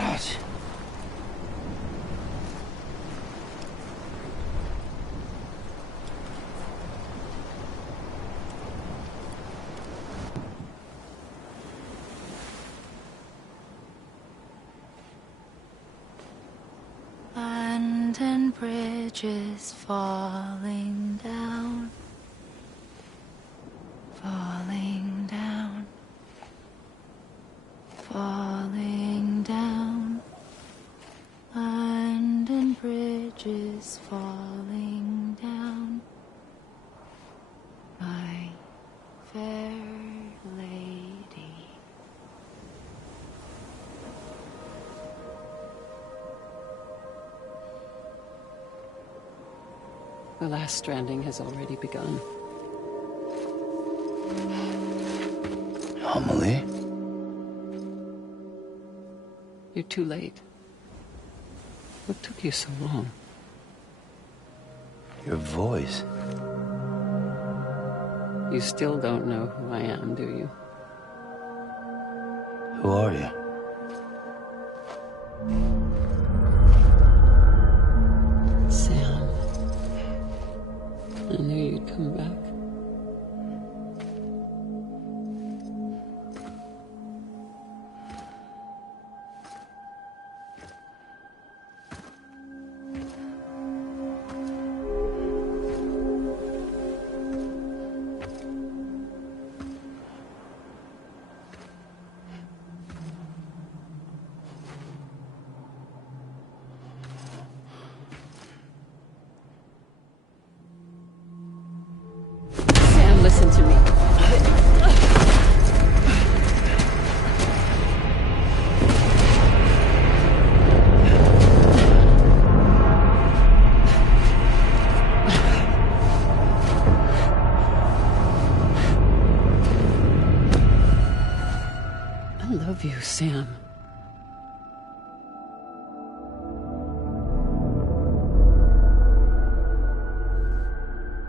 Ouch. Abandoned bridges falling down, falling down, falling down. Abandoned bridges falling down, my fair lady. The last stranding has already begun. Amelie? You're too late. What took you so long? Your voice. You still don't know who I am, do you? Who are you? Sam. I knew you'd come back. Listen to me. I love you, Sam.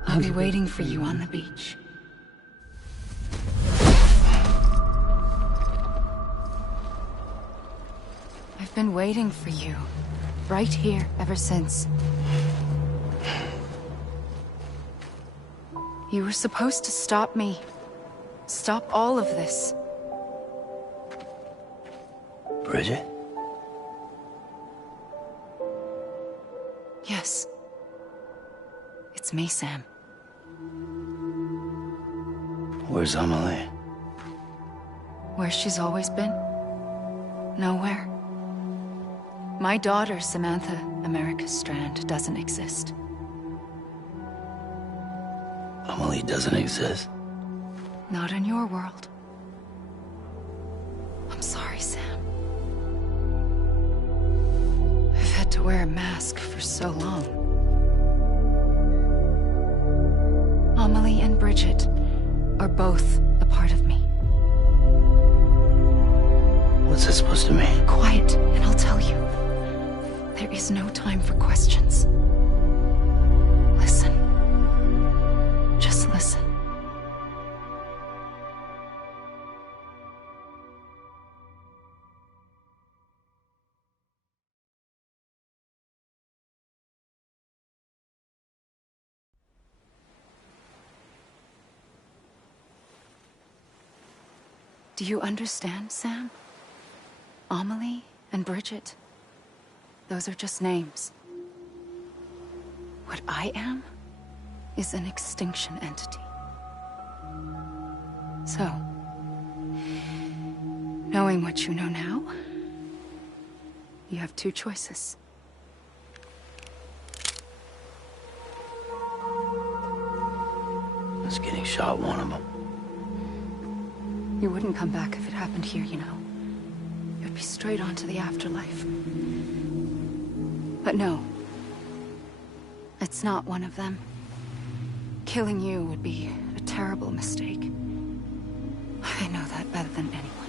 I'll be waiting for you on the beach. I've been waiting for you, right here, ever since. You were supposed to stop me. Stop all of this. Bridget? Yes. It's me, Sam. Where's Amelie? Where she's always been. Nowhere. My daughter, Samantha America Strand, doesn't exist. Amelie doesn't exist? Not in your world. I'm sorry, Sam. I've had to wear a mask for so long. Amelie and Bridget are both a part of me. What's that supposed to mean? Quiet, and I'll tell you. There is no time for questions. Listen. Just listen. Do you understand, Sam? Amelie and Bridget, those are just names. What I am is an extinction entity. So, knowing what you know now, you have two choices. Is getting shot one of them? You wouldn't come back if it happened here, you know. You'd be straight on to the afterlife. But no. It's not one of them. Killing you would be a terrible mistake. I know that better than anyone.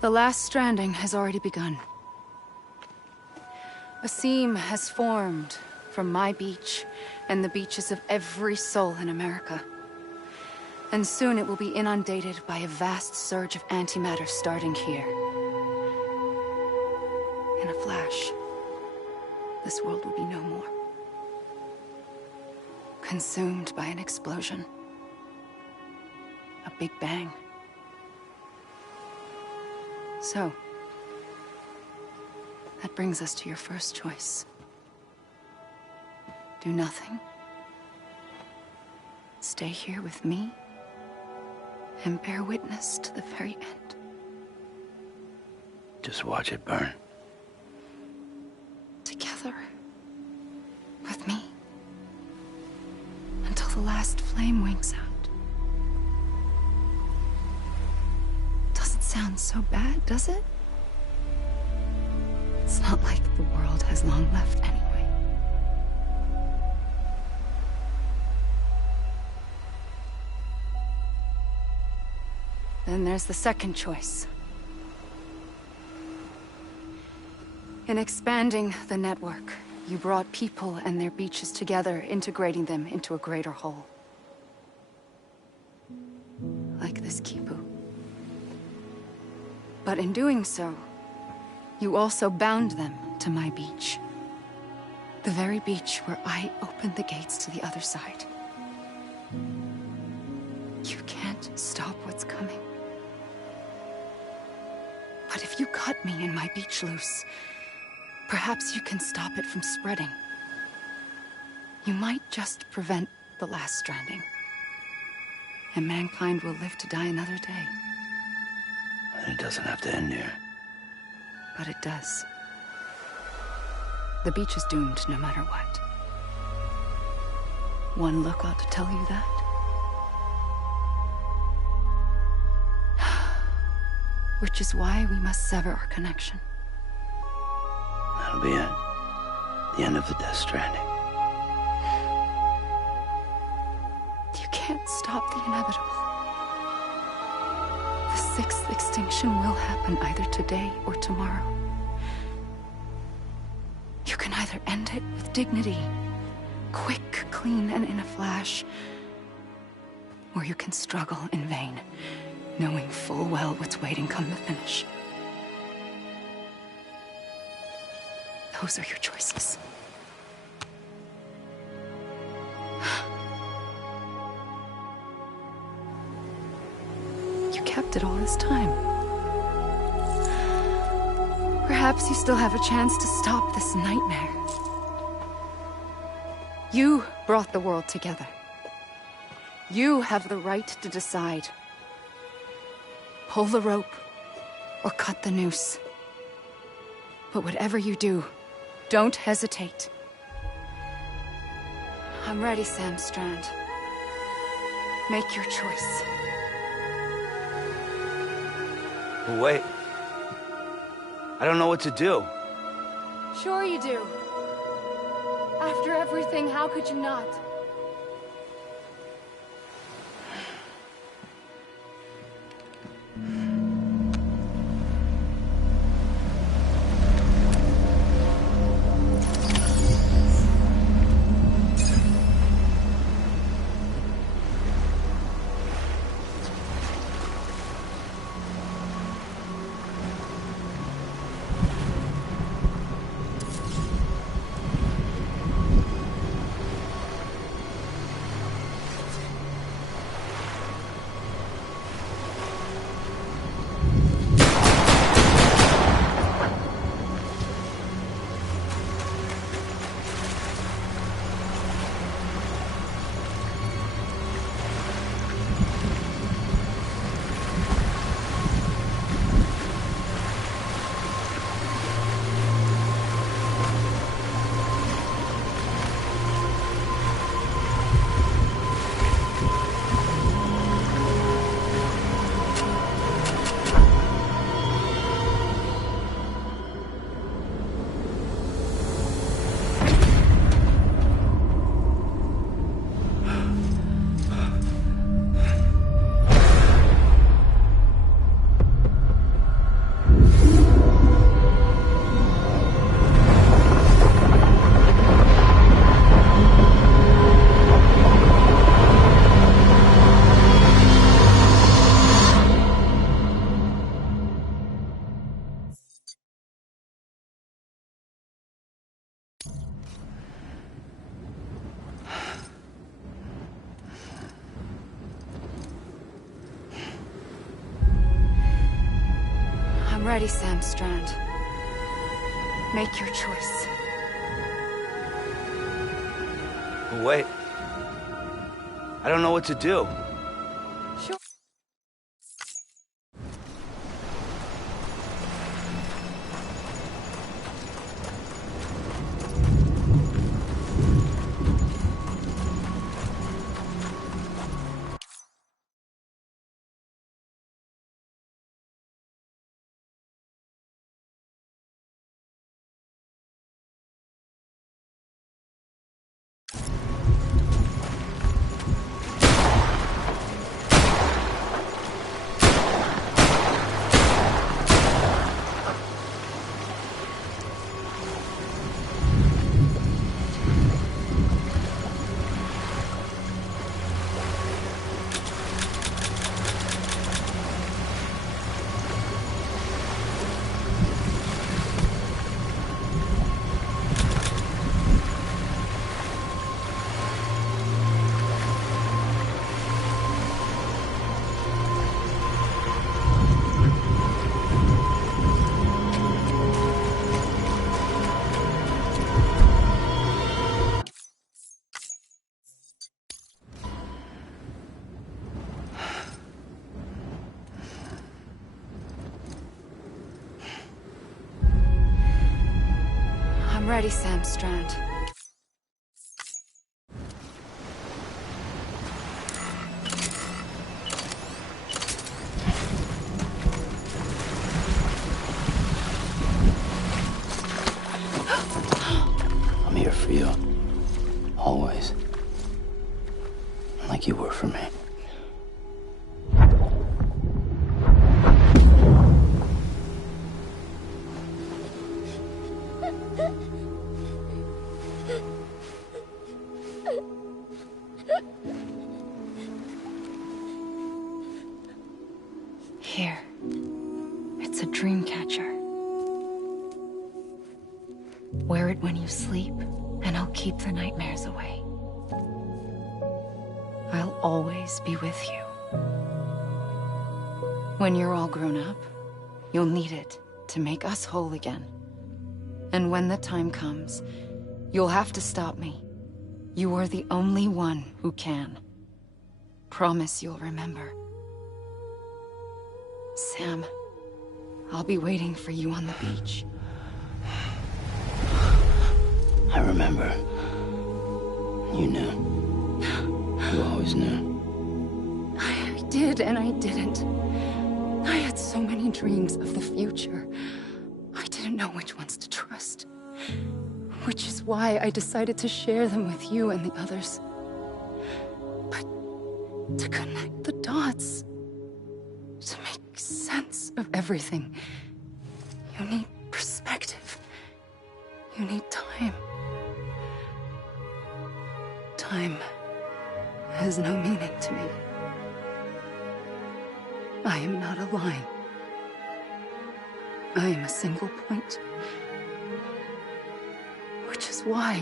The last stranding has already begun. A seam has formed from my beach and the beaches of every soul in America. And soon it will be inundated by a vast surge of antimatter starting here. In a flash, this world will be no more. Consumed by an explosion. A big bang. So, that brings us to your first choice. Do nothing. Stay here with me and bear witness to the very end. Just watch it burn. Together. With me. Until the last flame winks out. Doesn't sound so bad, does it? It's not like the world has long left anyway. Then there's the second choice. In expanding the network, you brought people and their beaches together, integrating them into a greater whole. Like this Kipu. But in doing so, you also bound them to my beach. The very beach where I opened the gates to the other side. You can't stop what's coming. But if you cut me and my beach loose, perhaps you can stop it from spreading. You might just prevent the last stranding. And mankind will live to die another day. And it doesn't have to end here. But it does. The beach is doomed no matter what. One look ought to tell you that. Which is why we must sever our connection. That'll be it. The end of the Death Stranding. You can't stop the inevitable. The sixth extinction will happen either today or tomorrow. You can either end it with dignity, quick, clean, and in a flash, or you can struggle in vain, knowing full well what's waiting come the finish. Those are your choices. You kept it all this time. Perhaps you still have a chance to stop this nightmare. You brought the world together. You have the right to decide. Pull the rope or cut the noose. But whatever you do, don't hesitate. I'm ready, Sam Strand. Make your choice. Wait. I don't know what to do. Sure you do. After everything, how could you not? I'm ready, Sam Strand. Make your choice. Wait. I don't know what to do. Sure. I'm ready, Sam Strand. I'm here for you. Always. Like you were for me. Here. It's a dream catcher. Wear it when you sleep, and I'll keep the nightmares away. I'll always be with you. When you're all grown up, you'll need it to make us whole again. And when the time comes, you'll have to stop me. You are the only one who can. Promise you'll remember. Sam, I'll be waiting for you on the beach. I remember. You knew. You always knew. I did and I didn't. I had so many dreams of the future. I didn't know which ones to trust. Which is why I decided to share them with you and the others. But to connect the dots, to make sense of everything, you need perspective. You need time. Time has no meaning to me. I am not a line. I am a single point. Which is why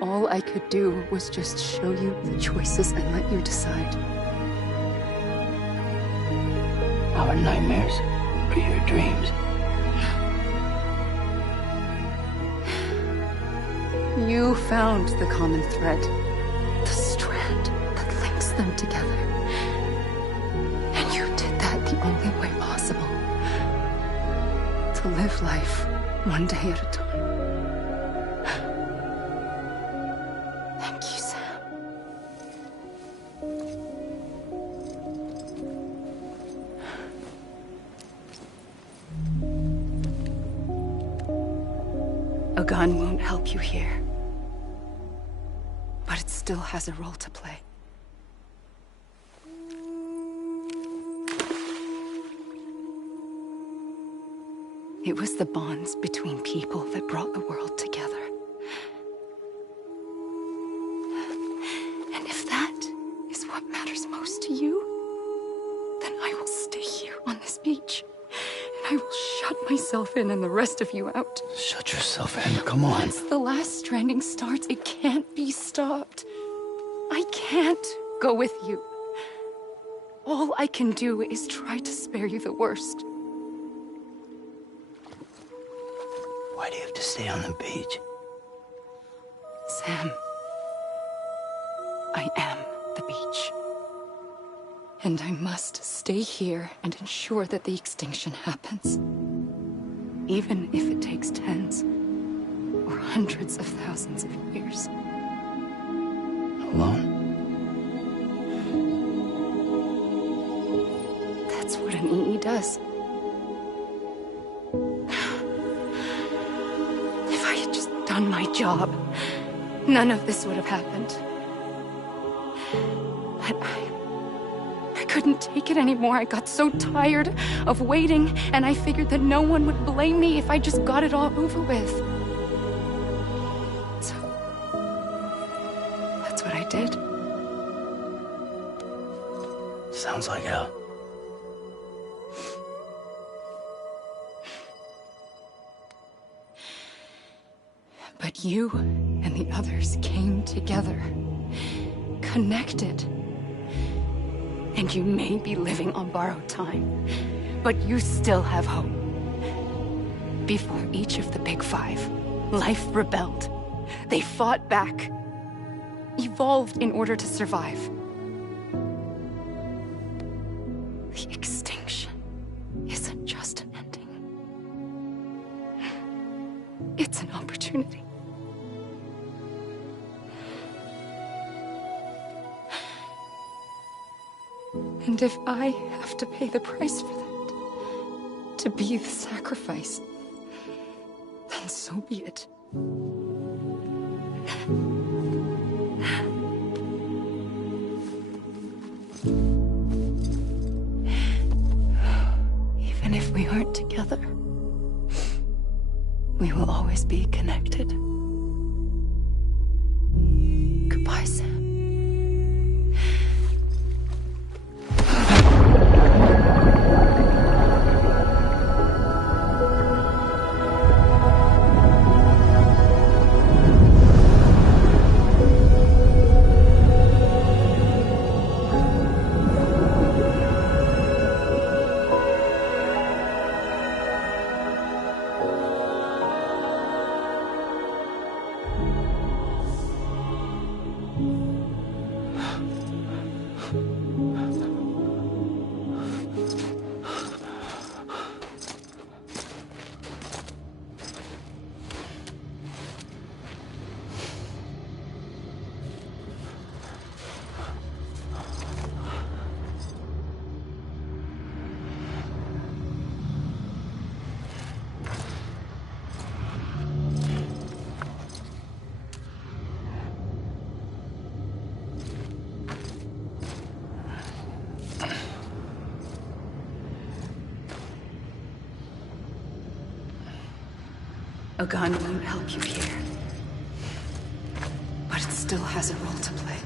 all I could do was just show you the choices and let you decide. Our nightmares are your dreams. You found the common thread, the strand that links them together. And you did that the only way possible. To live life one day at a time. Thank you, Sam. A gun won't help you here. But it still has a role to play. It was the bonds between people that brought the world together. And if that is what matters most to you, then I will stay here on this beach. And I will shut myself in and the rest of you out. Shut yourself in, come on. Once the last stranding starts, it can't be stopped. I can't go with you. All I can do is try to spare you the worst. Why do you have to stay on the beach? Sam, I am the beach. And I must stay here and ensure that the extinction happens. Even if it takes tens or hundreds of thousands of years. Alone? That's what an EE does. If I had just done my job, none of this would have happened. But I couldn't take it anymore. I got so tired of waiting, and I figured that no one would blame me if I just got it all over with. So, that's what I did. Sounds like hell. But you and the others came together, connected. And you may be living on borrowed time, but you still have hope. Before each of the big five, life rebelled. They fought back, evolved in order to survive. The extinction isn't just an ending. It's an opportunity. And if I have to pay the price for that, to be the sacrifice, then so be it. Even if we aren't together, we will always be connected. Goodbye, Sam. A gun won't help you here, but it still has a role to play.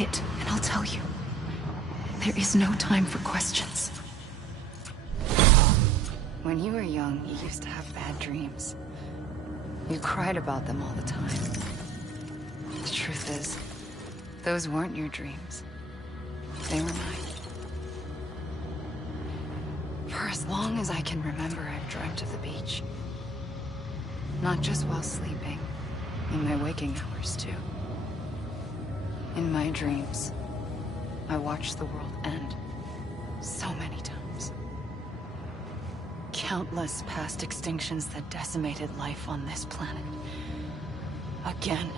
quiet, and I'll tell you. There is no time for questions. When you were young, you used to have bad dreams. You cried about them all the time. The truth is, those weren't your dreams. They were mine. For as long as I can remember, I've dreamt of the beach. Not just while sleeping, in my waking hours too. In my dreams, I watched the world end so many times. Countless past extinctions that decimated life on this planet. Again,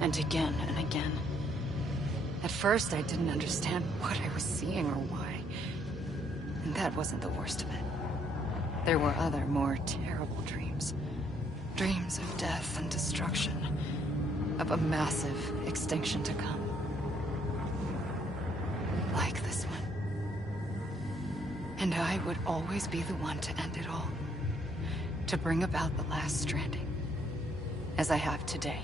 and again, and again. At first, I didn't understand what I was seeing or why. And that wasn't the worst of it. There were other, more terrible dreams. Dreams of death and destruction. Of a massive extinction to come. Like this one. And I would always be the one to end it all. To bring about the last stranding. As I have today.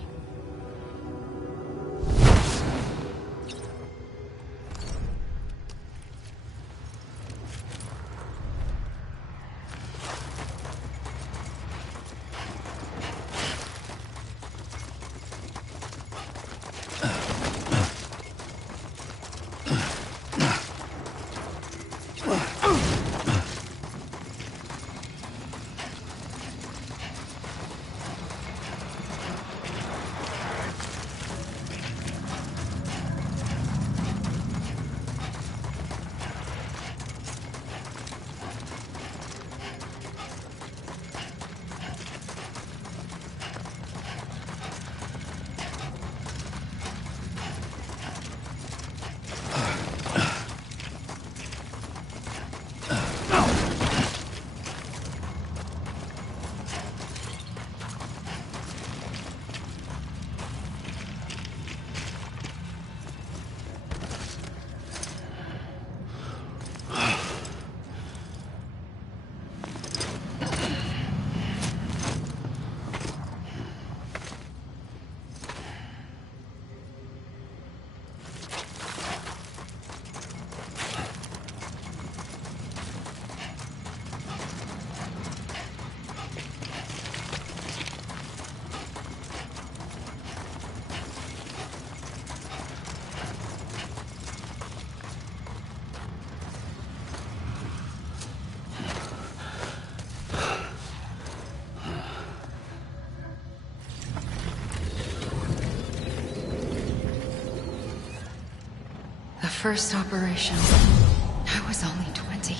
First operation, I was only 20.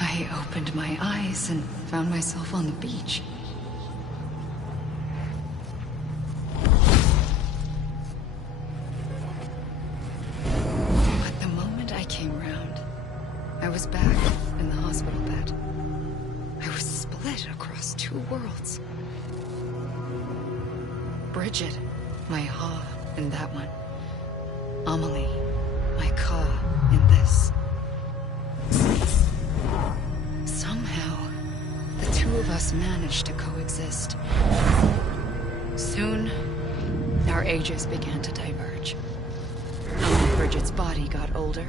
I opened my eyes and found myself on the beach. But the moment I came round, I was back in the hospital bed. I was split across two worlds. Bridget, my ha in that one. Amelie, my ka in this. Somehow, the two of us managed to coexist. Soon, our ages began to diverge. Bridget's body got older,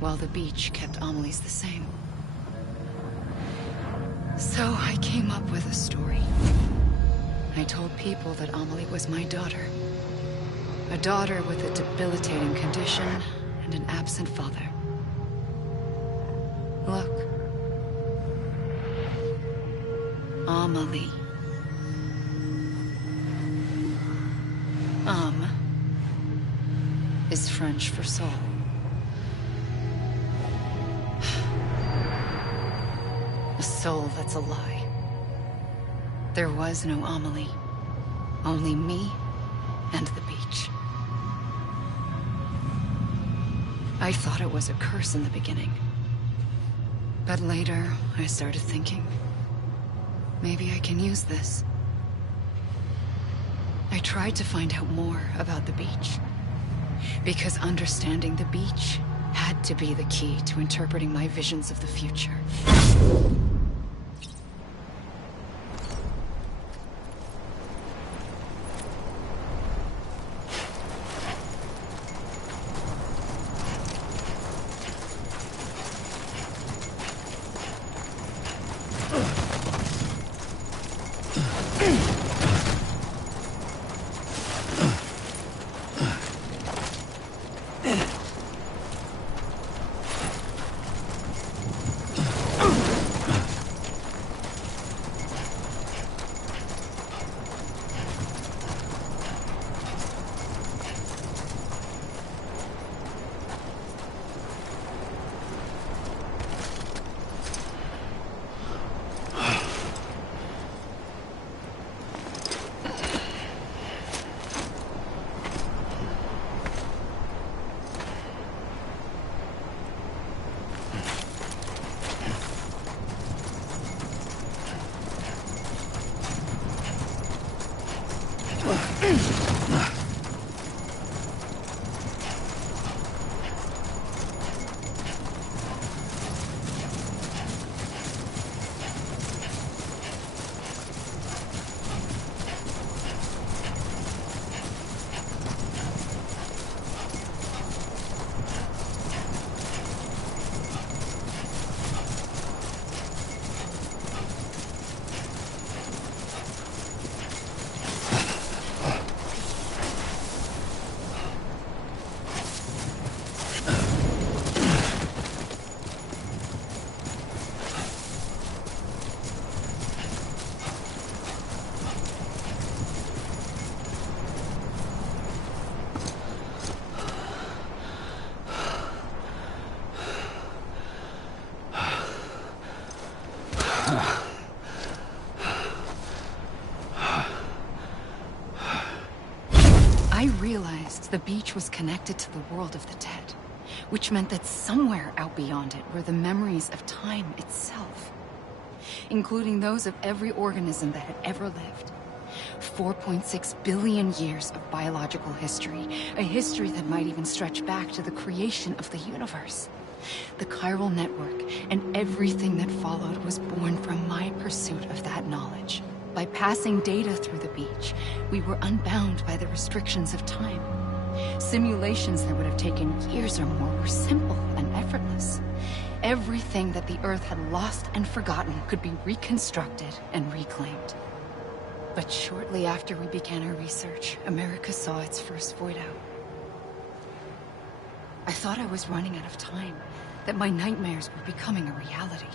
while the beach kept Amelie's the same. So I came up with a story. I told people that Amelie was my daughter. A daughter with a debilitating condition and an absent father. Look. Amelie. Is French for soul. A soul that's a lie. There was no Amelie. Only me and the beach. I thought it was a curse in the beginning. But later, I started thinking, maybe I can use this. I tried to find out more about the beach. Because understanding the beach had to be the key to interpreting my visions of the future. I realized the beach was connected to the world of the dead, which meant that somewhere out beyond it were the memories of time itself, including those of every organism that had ever lived. 4.6 billion years of biological history, a history that might even stretch back to the creation of the universe. The chiral network and everything that followed was born from my pursuit of that knowledge. By passing data through the beach, we were unbound by the restrictions of time. Simulations that would have taken years or more were simple and effortless. Everything that the Earth had lost and forgotten could be reconstructed and reclaimed. But shortly after we began our research, America saw its first void out. I thought I was running out of time, that my nightmares were becoming a reality.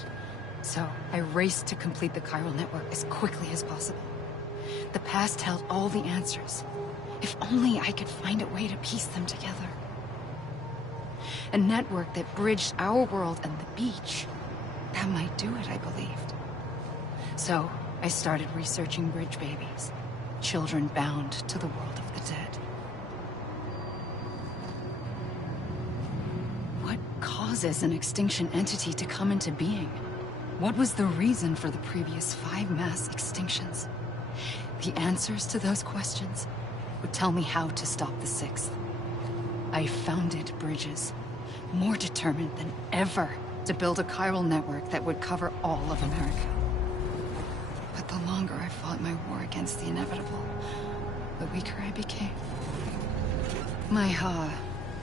So I raced to complete the chiral network as quickly as possible. The past held all the answers. If only I could find a way to piece them together. A network that bridged our world and the beach. That might do it, I believed. So I started researching bridge babies, children bound to the world of the dead. What causes an extinction entity to come into being? What was the reason for the previous 5 mass extinctions? The answers to those questions would tell me how to stop the 6th. I founded bridges, more determined than ever to build a chiral network that would cover all of America. But the longer I fought my war against the inevitable, the weaker I became. My Ha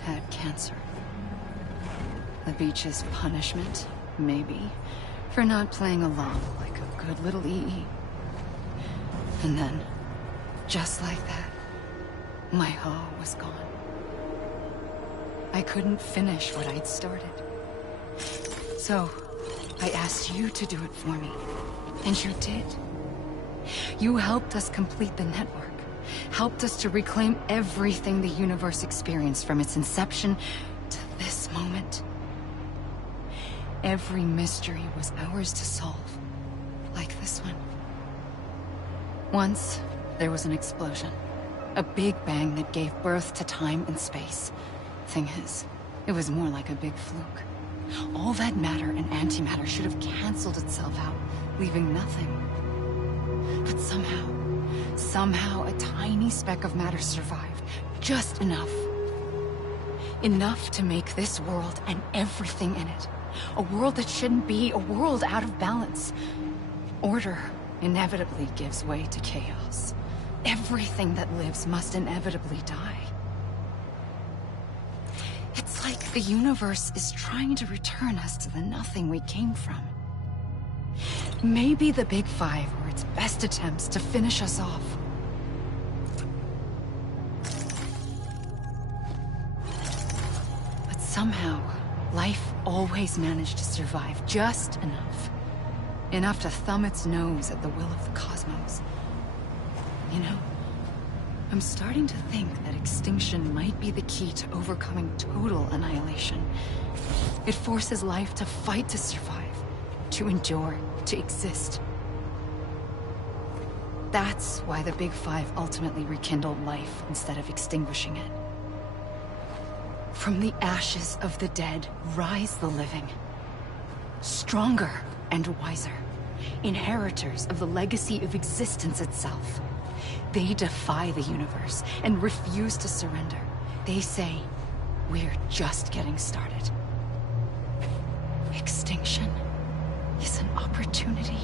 had cancer. The beach's punishment, maybe, for not playing along like a good little EE. And then, just like that, my Ha was gone. I couldn't finish what I'd started. So, I asked you to do it for me, and you did. You helped us complete the network, helped us to reclaim everything the universe experienced from its inception to this moment. Every mystery was ours to solve, like this one. Once, there was an explosion. A big bang that gave birth to time and space. Thing is, it was more like a big fluke. All that matter and antimatter should have canceled itself out, leaving nothing. But somehow a tiny speck of matter survived. Just enough. Enough to make this world and everything in it. A world that shouldn't be, a world out of balance. Order inevitably gives way to chaos. Everything that lives must inevitably die. It's like the universe is trying to return us to the nothing we came from. Maybe the Big Five were its best attempts to finish us off. But somehow, life always managed to survive just enough. Enough to thumb its nose at the will of the cosmos. You know, I'm starting to think that extinction might be the key to overcoming total annihilation. It forces life to fight to survive, to endure, to exist. That's why the Big Five ultimately rekindled life instead of extinguishing it. From the ashes of the dead rise the living. Stronger and wiser. Inheritors of the legacy of existence itself. They defy the universe and refuse to surrender. They say, we're just getting started. Extinction is an opportunity.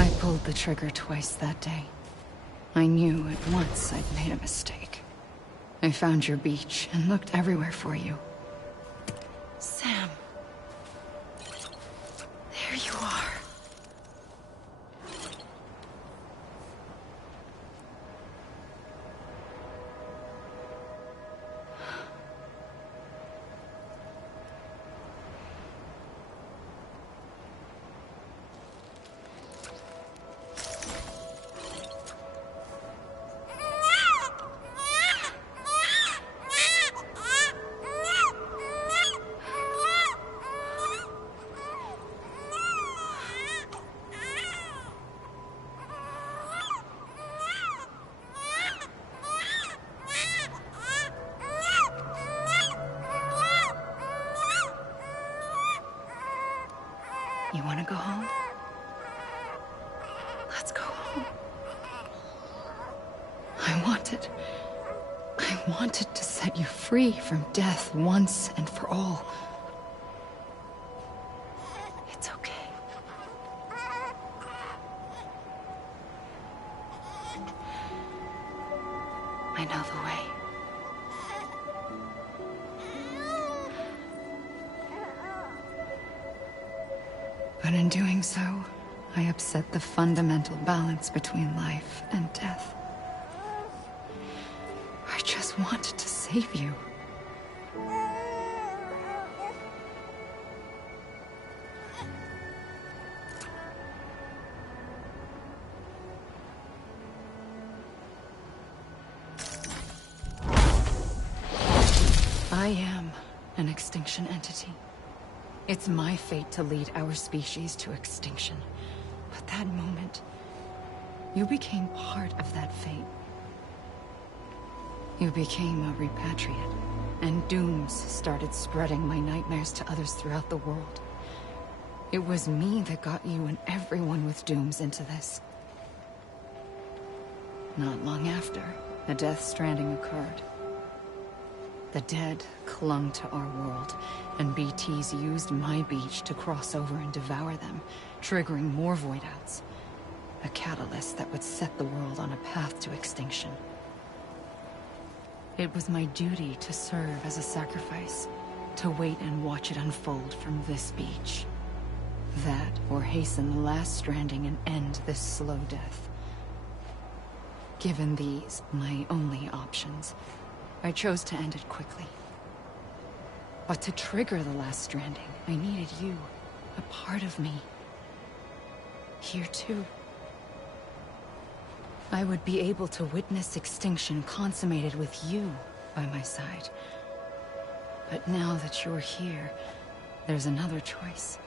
I pulled the trigger twice that day. I knew at once I'd made a mistake. I found your beach and looked everywhere for you. Sam. There you are. You want to go home? Let's go home. I wanted to set you free from death once and for all. It's okay. I know the way. But in doing so, I upset the fundamental balance between life and death. I just wanted to save you. I am an extinction entity. It's my fate to lead our species to extinction. But that moment, you became part of that fate. You became a repatriate, and dooms started spreading my nightmares to others throughout the world. It was me that got you and everyone with dooms into this. Not long after, a death stranding occurred. The dead clung to our world, and BTs used my beach to cross over and devour them, triggering more void outs. A catalyst that would set the world on a path to extinction. It was my duty to serve as a sacrifice, to wait and watch it unfold from this beach. That, or hasten the last stranding and end this slow death. Given these, my only options, I chose to end it quickly. But to trigger the last stranding, I needed you, a part of me. Here too. I would be able to witness extinction consummated with you by my side. But now that you're here, there's another choice.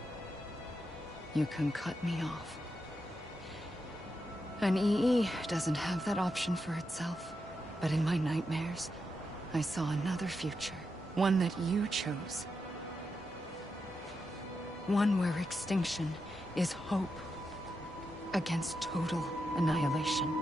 You can cut me off. An EE doesn't have that option for itself. But in my nightmares, I saw another future. One that you chose. One where extinction is hope against total annihilation.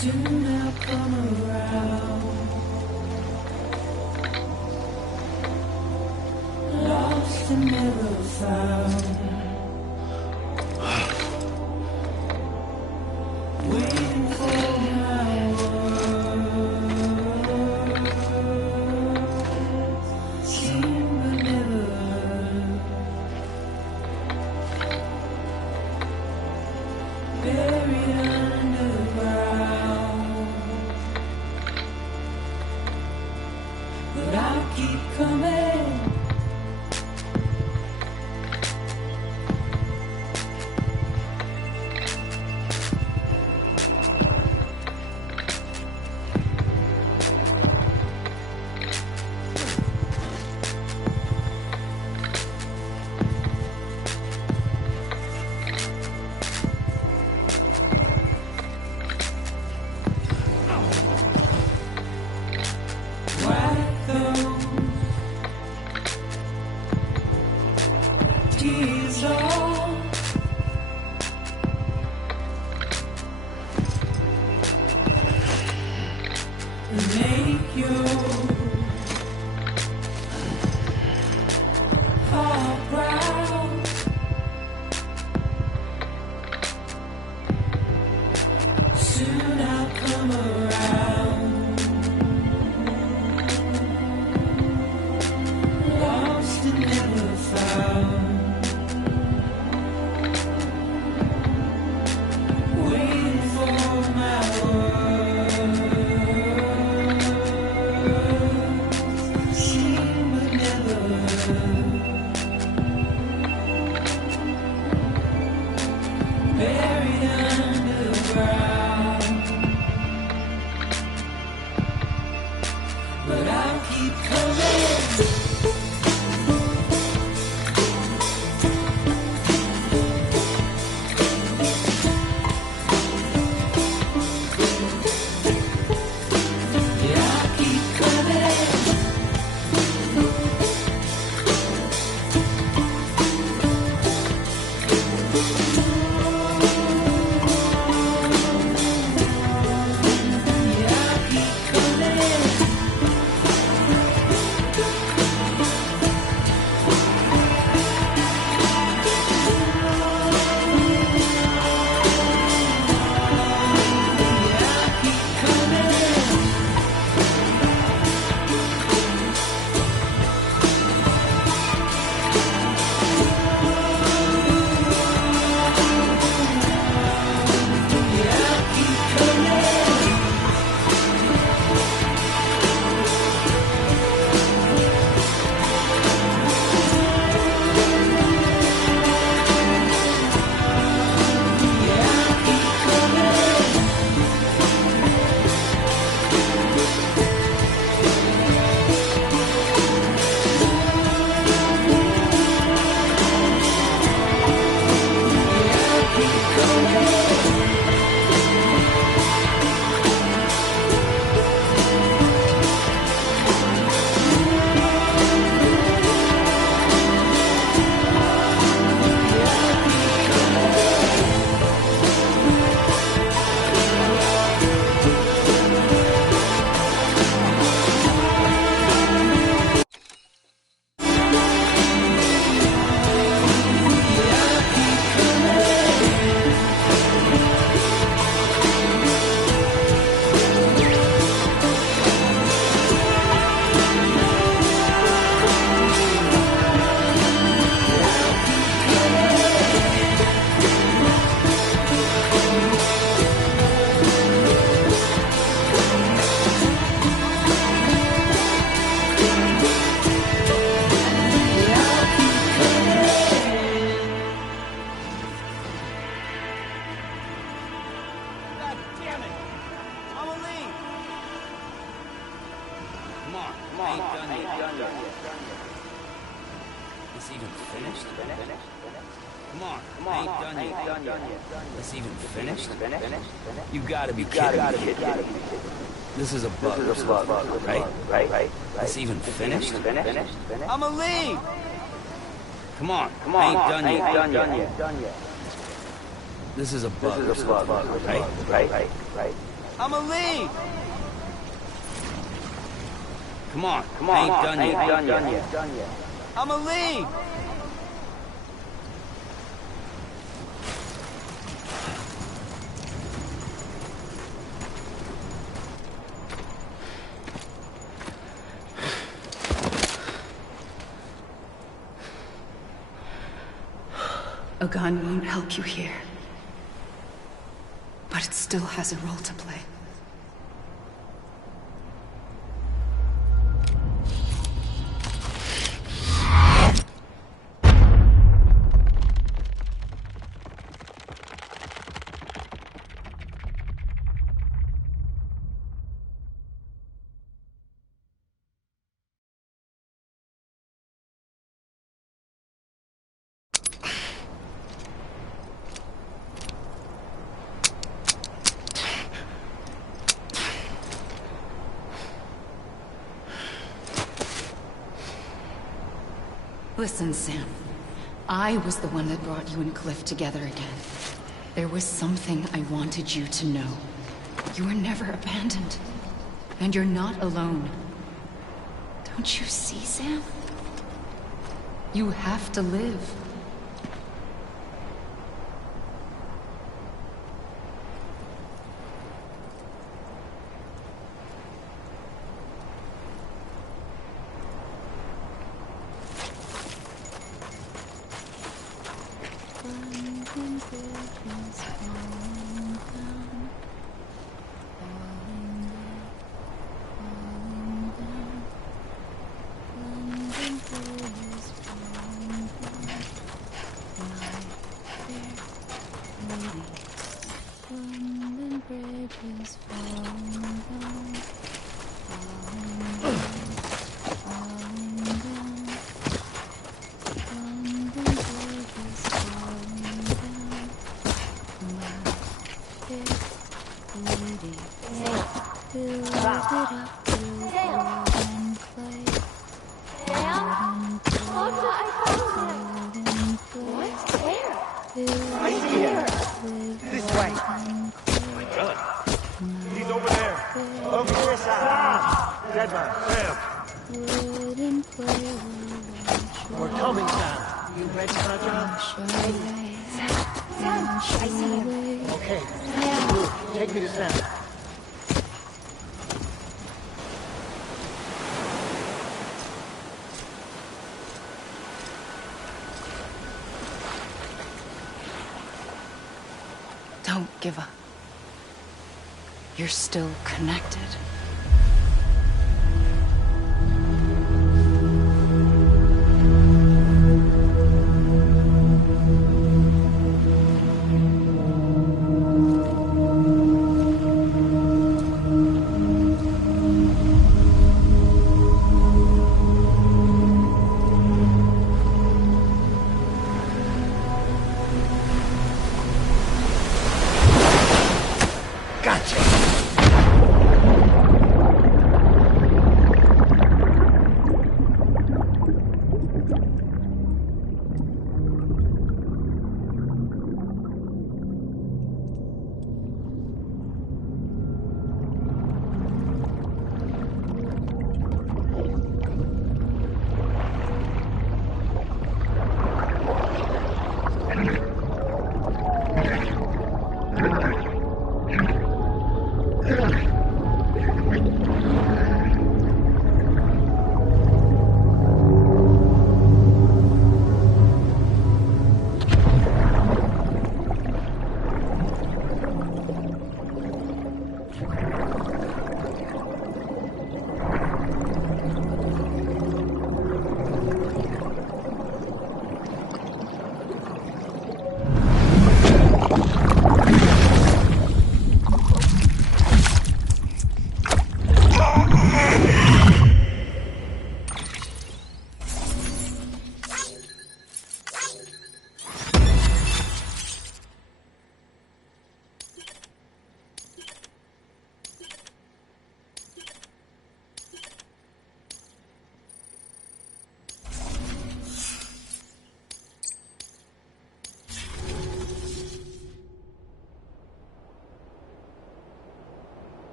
Soon I'll come around, lost and never found, waiting for my words, seen but never heard, buried underground. But I'll keep coming. Wipe those tears off. And make your heart proud. Soon I'll come around, lost and never found, waiting for my words, seen but never heard, buried underground. But I'll keep coming. Yeah, I'll keep coming. Yeah, I'll keep coming. Come on, I ain't done yet. It's even finished? Come on, I ain't done yet. It's even finished? You gotta be kidding me. This is a bug, right? It's even finished? Amelie! Come on, I ain't done yet. This is a bug, right? Amelie! Come on, I ain't done yet. Amelie! A gun won't help you here. But it still has a role to play. Listen, Sam. I was the one that brought you and Cliff together again. There was something I wanted you to know. You were never abandoned. And you're not alone. Don't you see, Sam? You have to live. Don't give up. You're still connected. Gotcha!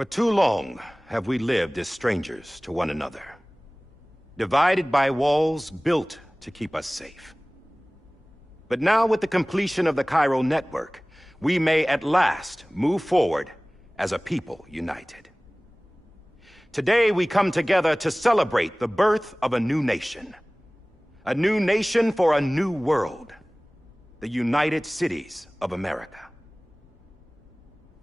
For too long have we lived as strangers to one another, divided by walls built to keep us safe. But now, with the completion of the chiral network, we may at last move forward as a people united. Today we come together to celebrate the birth of a new nation. A new nation for a new world. The United Cities of America.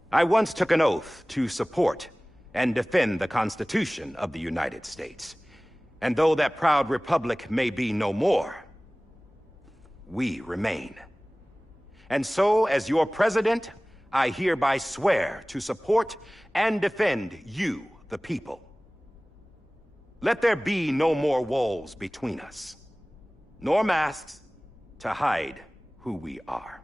I once took an oath to support and defend the Constitution of the United States. And though that proud republic may be no more, we remain. And so, as your president, I hereby swear to support and defend you, the people. Let there be no more walls between us, nor masks to hide who we are.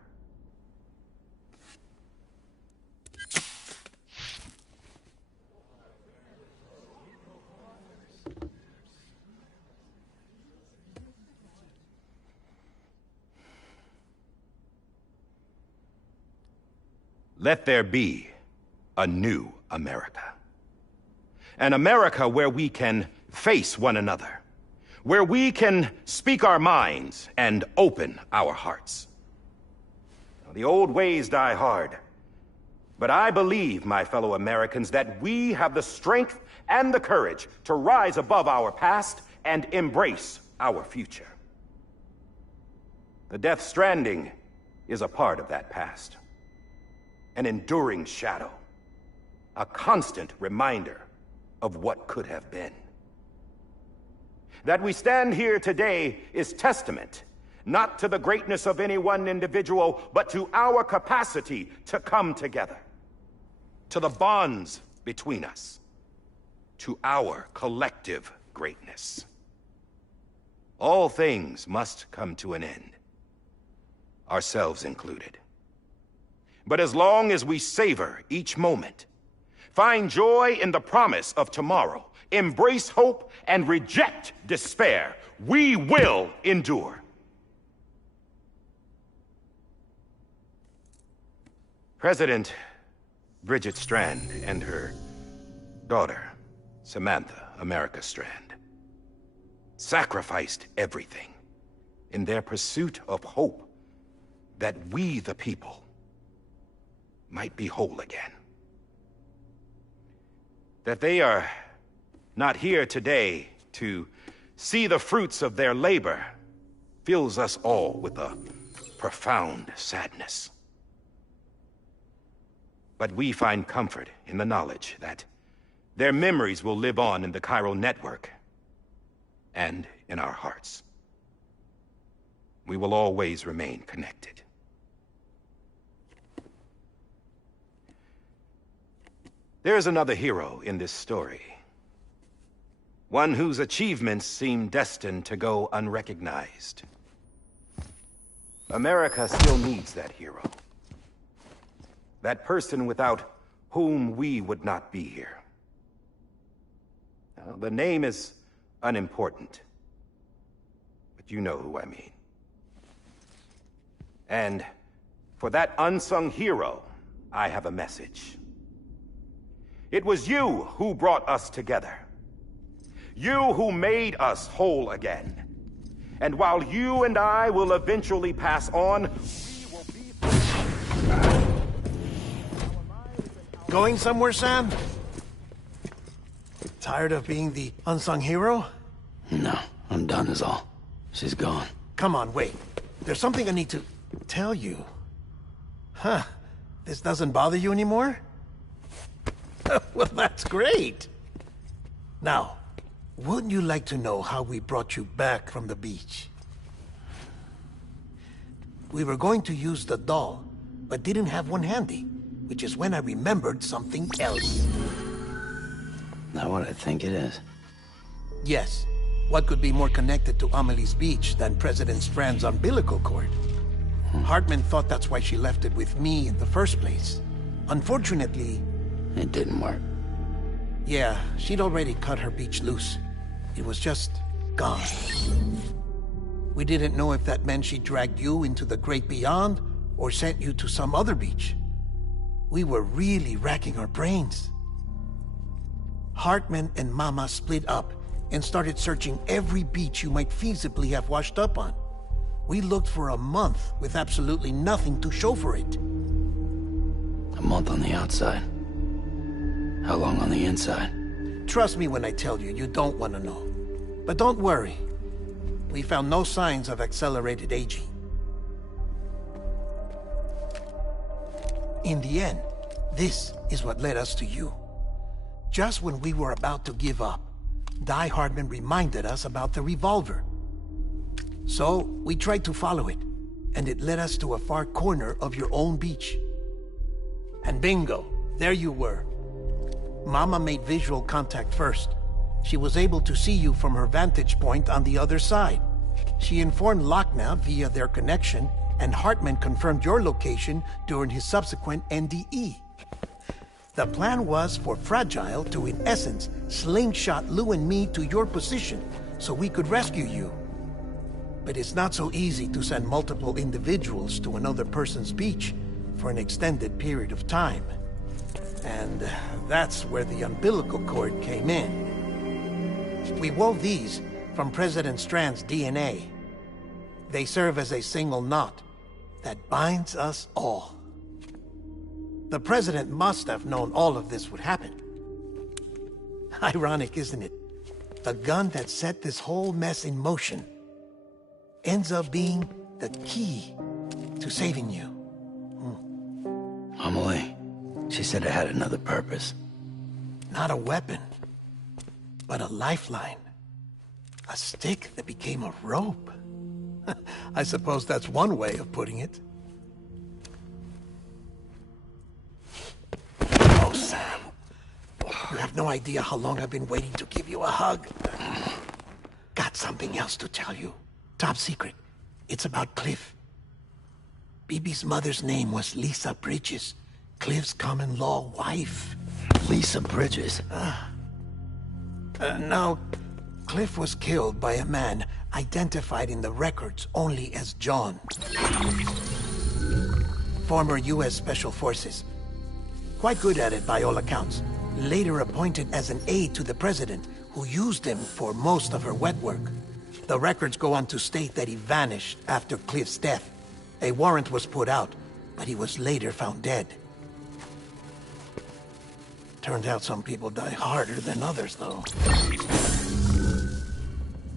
Let there be a new America. An America where we can face one another, where we can speak our minds and open our hearts. The old ways die hard, but I believe, my fellow Americans, that we have the strength and the courage to rise above our past and embrace our future. The Death Stranding is a part of that past. An enduring shadow, a constant reminder of what could have been. That we stand here today is testament, not to the greatness of any one individual, but to our capacity to come together, to the bonds between us, to our collective greatness. All things must come to an end, ourselves included. But as long as we savor each moment, find joy in the promise of tomorrow, embrace hope, and reject despair, we will endure. President Bridget Strand and her daughter, Samantha America Strand, sacrificed everything in their pursuit of hope that we, the people, might be whole again. That they are not here today to see the fruits of their labor fills us all with a profound sadness. But we find comfort in the knowledge that their memories will live on in the chiral network and in our hearts. We will always remain connected. There's another hero in this story. One whose achievements seem destined to go unrecognized. America still needs that hero. That person without whom we would not be here. Now, the name is unimportant, but you know who I mean. And for that unsung hero, I have a message. It was you who brought us together. You who made us whole again. And while you and I will eventually pass on, we will be... Going somewhere, Sam? Tired of being the unsung hero? No, I'm done is all. She's gone. Come on, wait. There's something I need to tell you. Huh. This doesn't bother you anymore? Well, that's great. Now, wouldn't you like to know how we brought you back from the beach? We were going to use the doll, but didn't have one handy, which is when I remembered something else. Not what I think it is. Yes. What could be more connected to Amelie's beach than President Strand's umbilical cord? Hartman thought that's why she left it with me in the first place. Unfortunately... It didn't work. Yeah, she'd already cut her beach loose. It was just gone. We didn't know if that meant she dragged you into the great beyond, or sent you to some other beach. We were really racking our brains. Hartman and Mama split up and started searching every beach you might feasibly have washed up on. We looked for a month with absolutely nothing to show for it. A month on the outside. How long on the inside? Trust me when I tell you, you don't want to know. But don't worry. We found no signs of accelerated aging. In the end, this is what led us to you. Just when we were about to give up, Die Hartman reminded us about the revolver. So, we tried to follow it, and it led us to a far corner of your own beach. And bingo, there you were. Mama made visual contact first. She was able to see you from her vantage point on the other side. She informed Lochna via their connection, and Hartman confirmed your location during his subsequent NDE. The plan was for Fragile to, in essence, slingshot Lou and me to your position so we could rescue you. But it's not so easy to send multiple individuals to another person's beach for an extended period of time. And that's where the umbilical cord came in. We wove these from President Strand's DNA. They serve as a single knot that binds us all. The President must have known all of this would happen. Ironic, isn't it? The gun that set this whole mess in motion ends up being the key to saving you. Amelie, she said it had another purpose. Not a weapon, but a lifeline. A stick that became a rope. I suppose that's one way of putting it. Oh, Sam. You have no idea how long I've been waiting to give you a hug. Got something else to tell you. Top secret. It's about Cliff. Bibi's mother's name was Lisa Bridges, Cliff's common-law wife. Lisa Bridges? Now, Cliff was killed by a man identified in the records only as John. Former U.S. Special Forces. Quite good at it by all accounts. Later appointed as an aide to the president, who used him for most of her wet work. The records go on to state that he vanished after Cliff's death. A warrant was put out, but he was later found dead. Turned out some people die harder than others, though.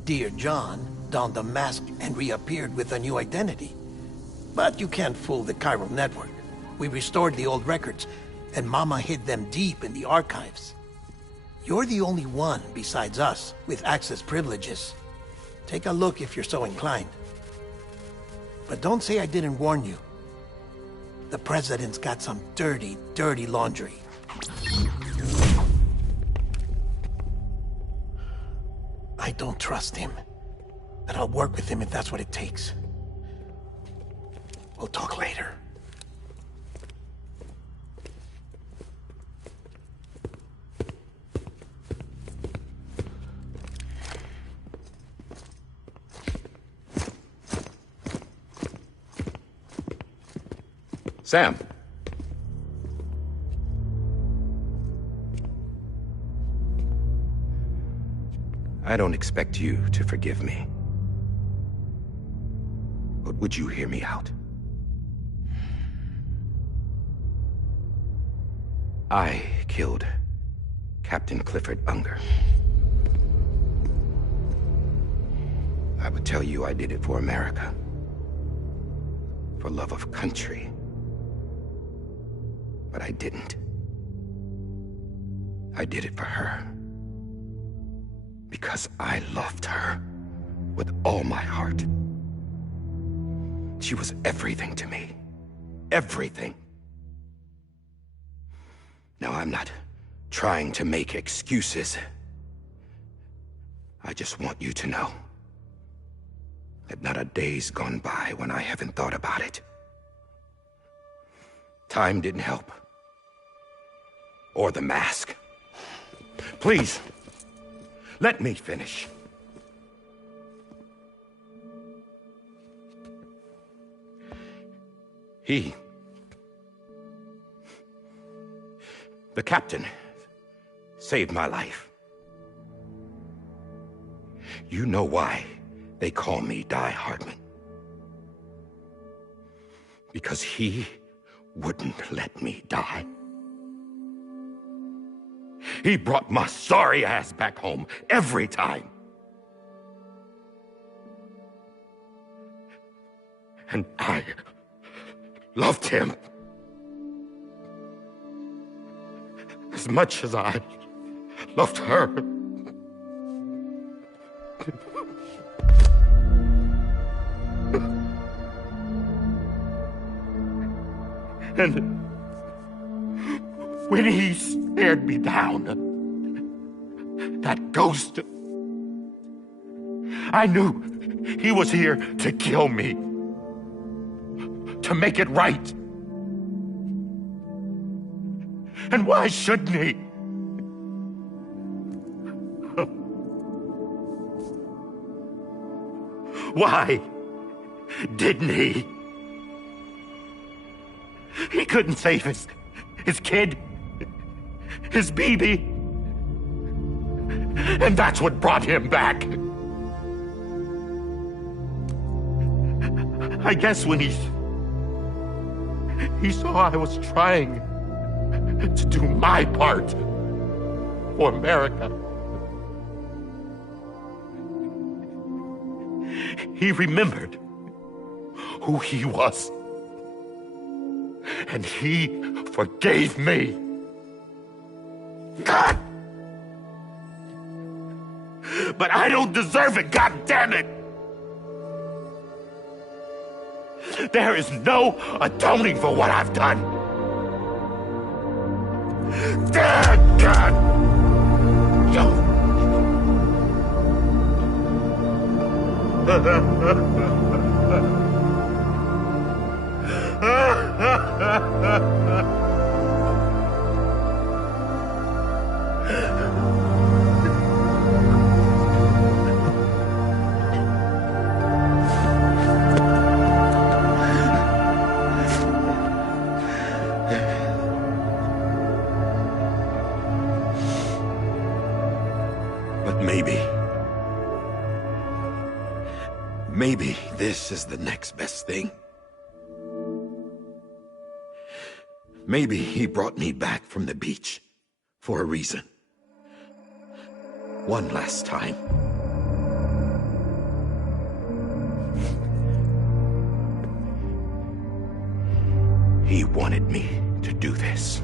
Dear John donned a mask and reappeared with a new identity. But you can't fool the chiral network. We restored the old records, and Mama hid them deep in the archives. You're the only one, besides us, with access privileges. Take a look if you're so inclined. But don't say I didn't warn you. The President's got some dirty, dirty laundry. I don't trust him, but I'll work with him if that's what it takes. We'll talk later. Sam. I don't expect you to forgive me. But would you hear me out? I killed Captain Clifford Unger. I would tell you I did it for America. For love of country. But I didn't. I did it for her. Because I loved her with all my heart. She was everything to me. Everything. Now, I'm not trying to make excuses. I just want you to know that not a day's gone by when I haven't thought about it. Time didn't help. Or the mask. Please, let me finish. The captain saved my life. You know why they call me Die Hardman. Because he wouldn't let me die. He brought my sorry ass back home every time. And I loved him as much as I loved her. And when he stared me down, that ghost, I knew he was here to kill me, to make it right. And why shouldn't he? Why didn't he? He couldn't save his kid, his baby. And that's what brought him back. I guess when he saw I was trying to do my part for America, he remembered who he was. And he forgave me. God! But I don't deserve it, God damn it! There is no atoning for what I've done. God! But maybe this is the next best thing. Maybe he brought me back from the beach for a reason. One last time. He wanted me to do this.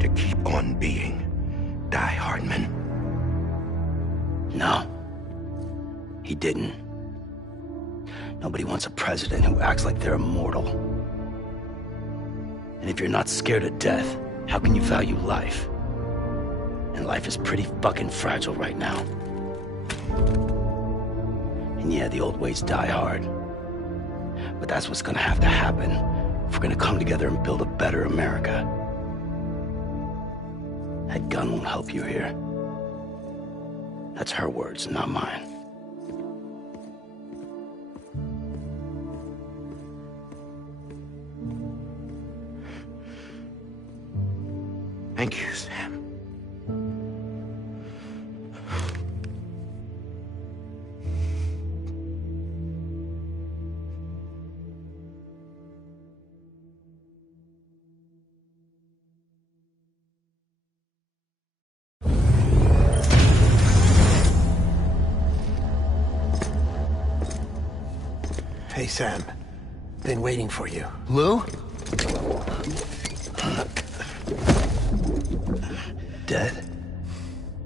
To keep on being Die Hardman. No. He didn't. Nobody wants a president who acts like they're immortal. And if you're not scared of death, how can you value life? And life is pretty fucking fragile right now. And yeah, the old ways die hard. But that's what's gonna have to happen if we're gonna come together and build a better America. That gun won't help you here. That's her words, not mine. Thank you, Sam. Hey, Sam. Been waiting for you. Lou? Dead?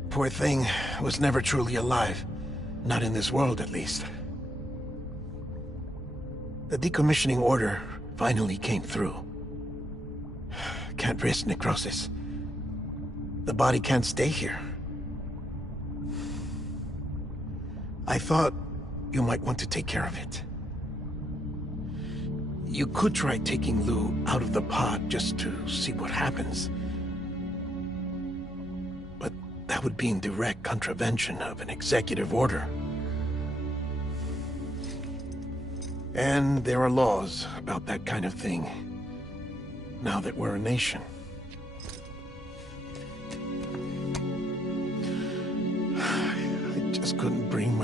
Poor thing was never truly alive. Not in this world, at least. The decommissioning order finally came through. Can't risk necrosis. The body can't stay here. I thought you might want to take care of it. You could try taking Lou out of the pod just to see what happens. But that would be in direct contravention of an executive order. And there are laws about that kind of thing, now that we're a nation.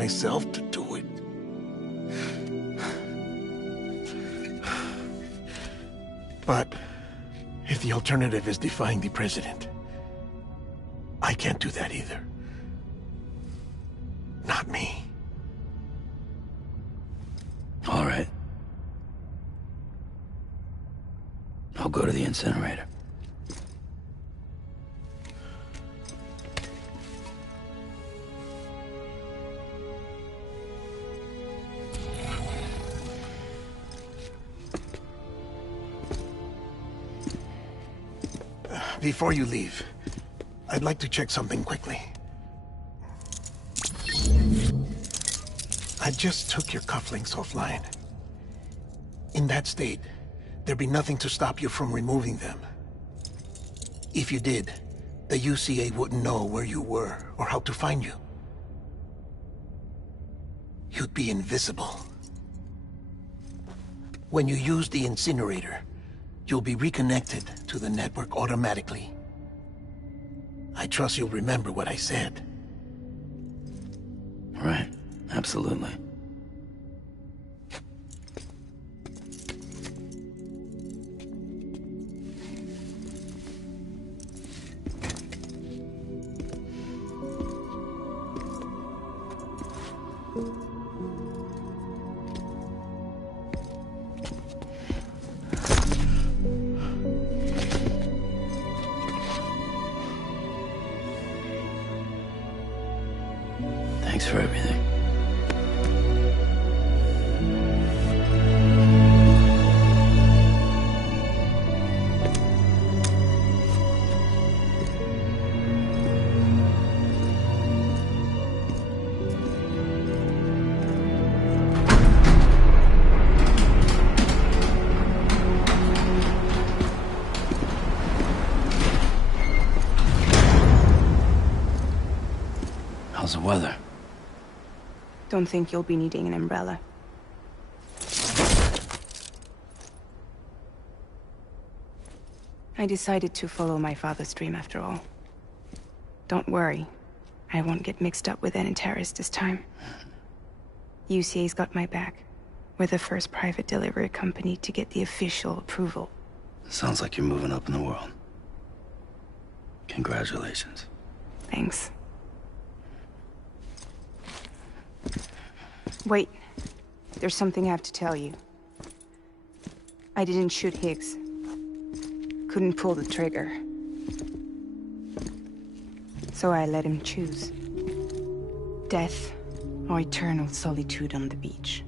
myself to do it. But if the alternative is defying the president, I can't do that either. Not me. All right. I'll go to the incinerator. Before you leave, I'd like to check something quickly. I just took your cufflinks offline. In that state, there'd be nothing to stop you from removing them. If you did, the UCA wouldn't know where you were or how to find you. You'd be invisible. When you use the incinerator, you'll be reconnected to the network automatically. I trust you'll remember what I said. Right. Absolutely. Thanks for everything. How's the weather? Don't think you'll be needing an umbrella. I decided to follow my father's dream after all. Don't worry, I won't get mixed up with any terrorists this time. UCA's got my back. We're the first private delivery company to get the official approval. Sounds like you're moving up in the world. Congratulations. Thanks. Wait, there's something I have to tell you. I didn't shoot Higgs. Couldn't pull the trigger. So I let him choose. Death or eternal solitude on the beach.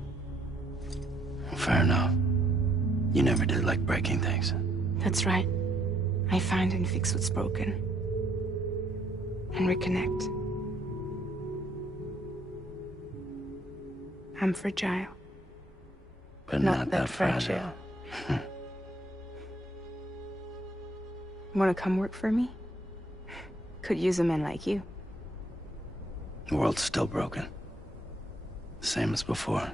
Fair enough. You never did like breaking things. That's right. I find and fix what's broken. And reconnect. I'm fragile. But not that fragile. Wanna come work for me? Could use a man like you. The world's still broken. Same as before.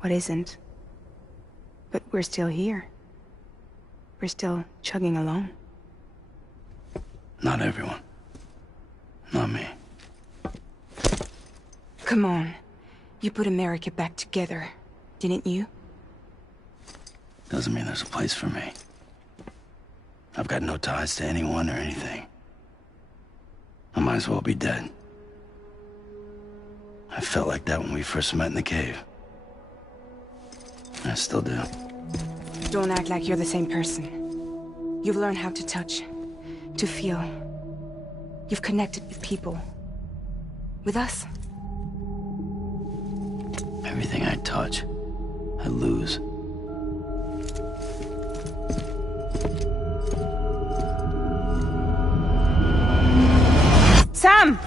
What isn't? But we're still here. We're still chugging along. Not everyone. Not me. Come on. You put America back together, didn't you? Doesn't mean there's a place for me. I've got no ties to anyone or anything. I might as well be dead. I felt like that when we first met in the cave. I still do. Don't act like you're the same person. You've learned how to touch, to feel. You've connected with people. With us. Everything I touch, I lose. Sam!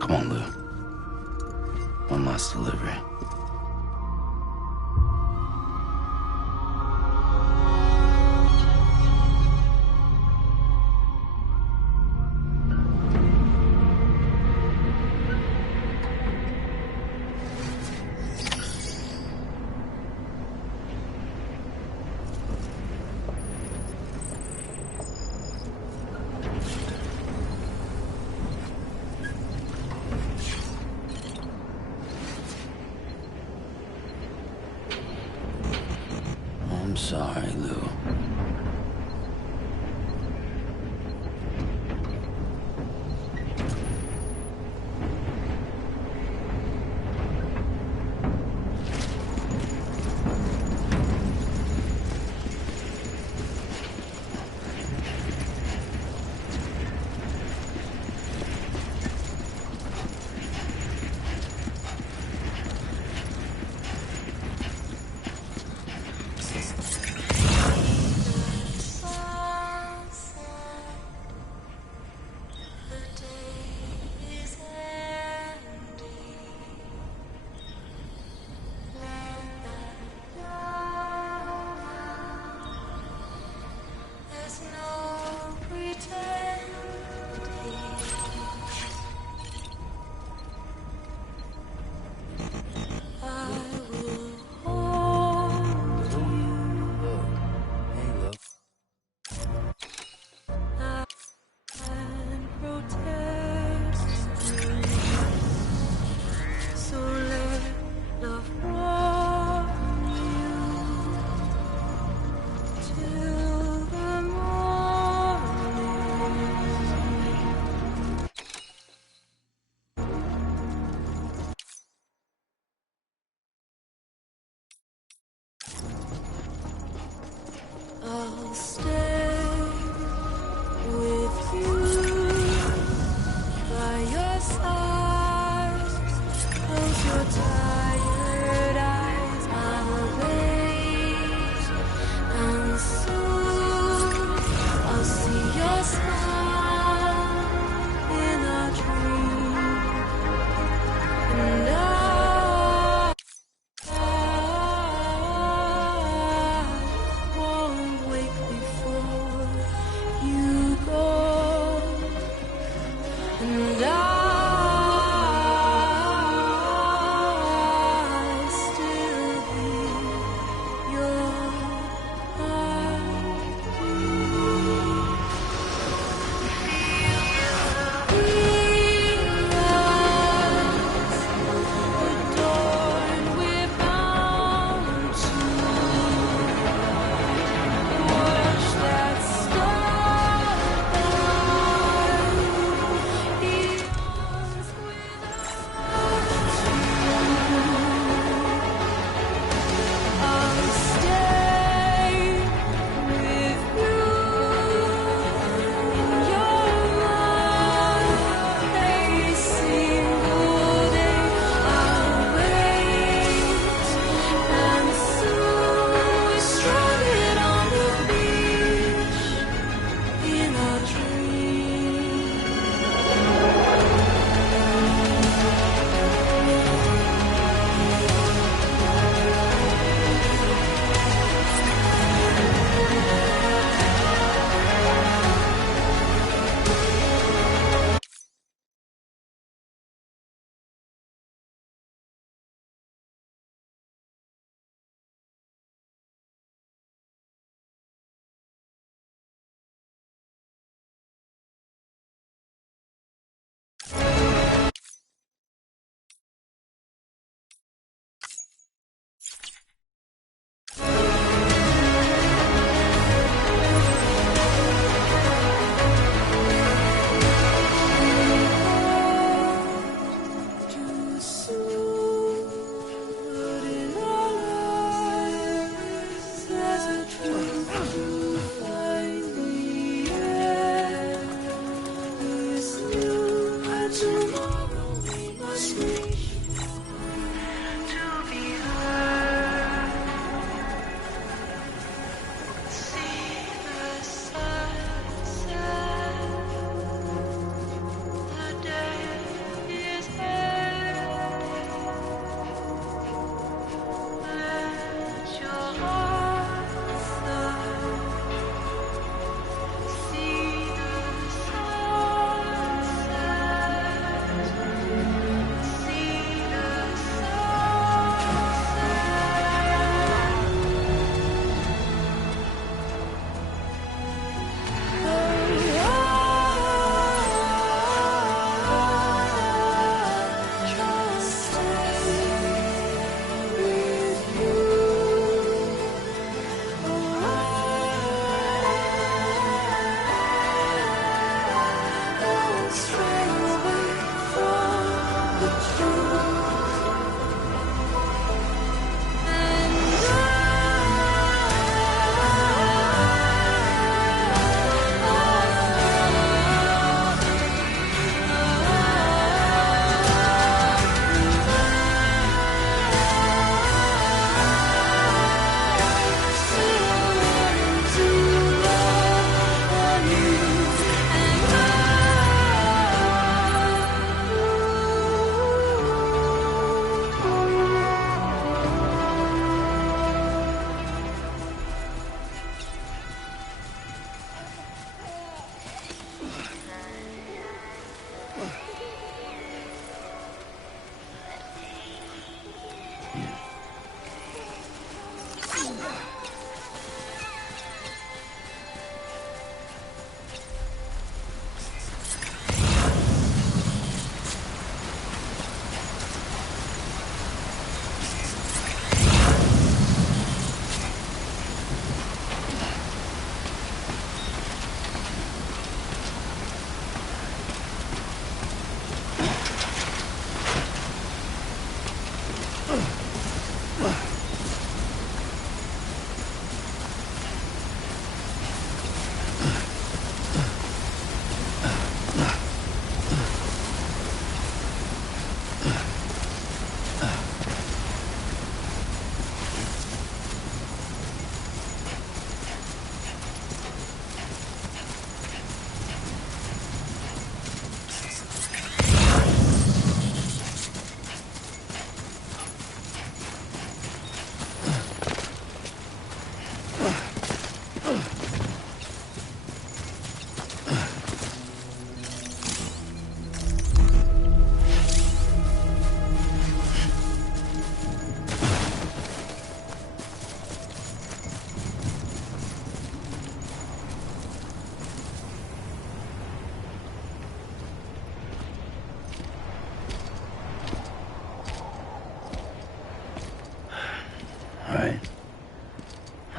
Come on, Lou. One last delivery. I'm sorry, Lou. I'll stay with you by your side. Close your tired eyes. I'll wait, and soon I'll see your smile in a dream, and I won't wake before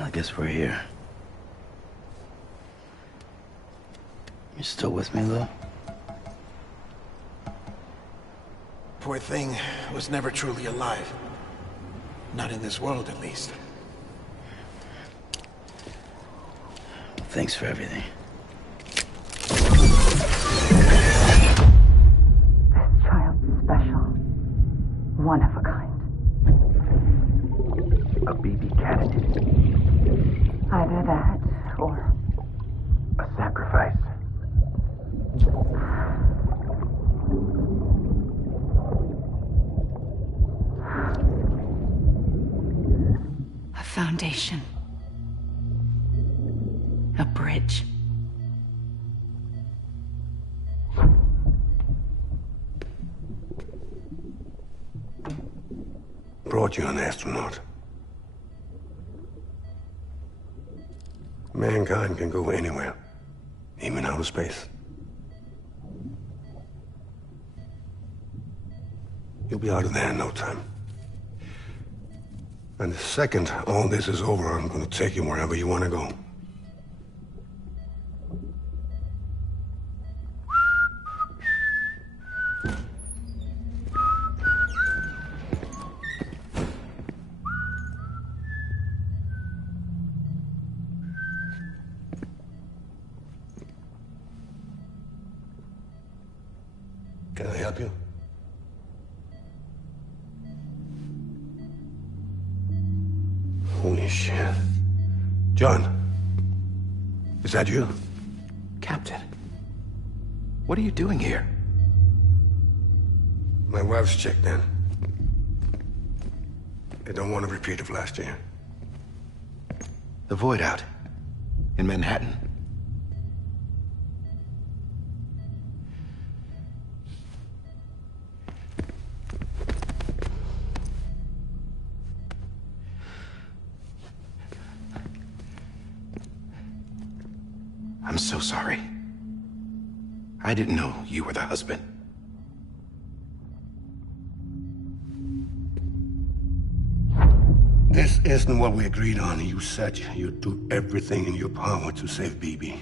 I guess we're here. You still with me, Lou? Poor thing was never truly alive. Not in this world, at least. Thanks for everything. This child's special. One of a kind. A BB cat. Either that, or... A sacrifice. a foundation. A bridge. Brought you an astronaut. Mankind can go anywhere, even outer space. You'll be out of there in no time. And the second all this is over, I'm gonna take you wherever you want to go. Can I help you? Holy shit. John, is that you? Captain, what are you doing here? My wife's checked in. They don't want a repeat of last year. The void out in Manhattan. I'm so sorry. I didn't know you were the husband. This isn't what we agreed on. You said you'd do everything in your power to save BB.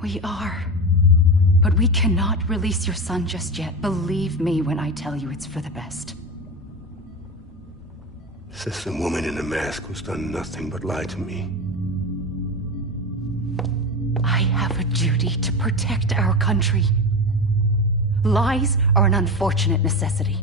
We are. But we cannot release your son just yet. Believe me when I tell you it's for the best. This is a woman in a mask who's done nothing but lie to me. I have a duty to protect our country. Lies are an unfortunate necessity.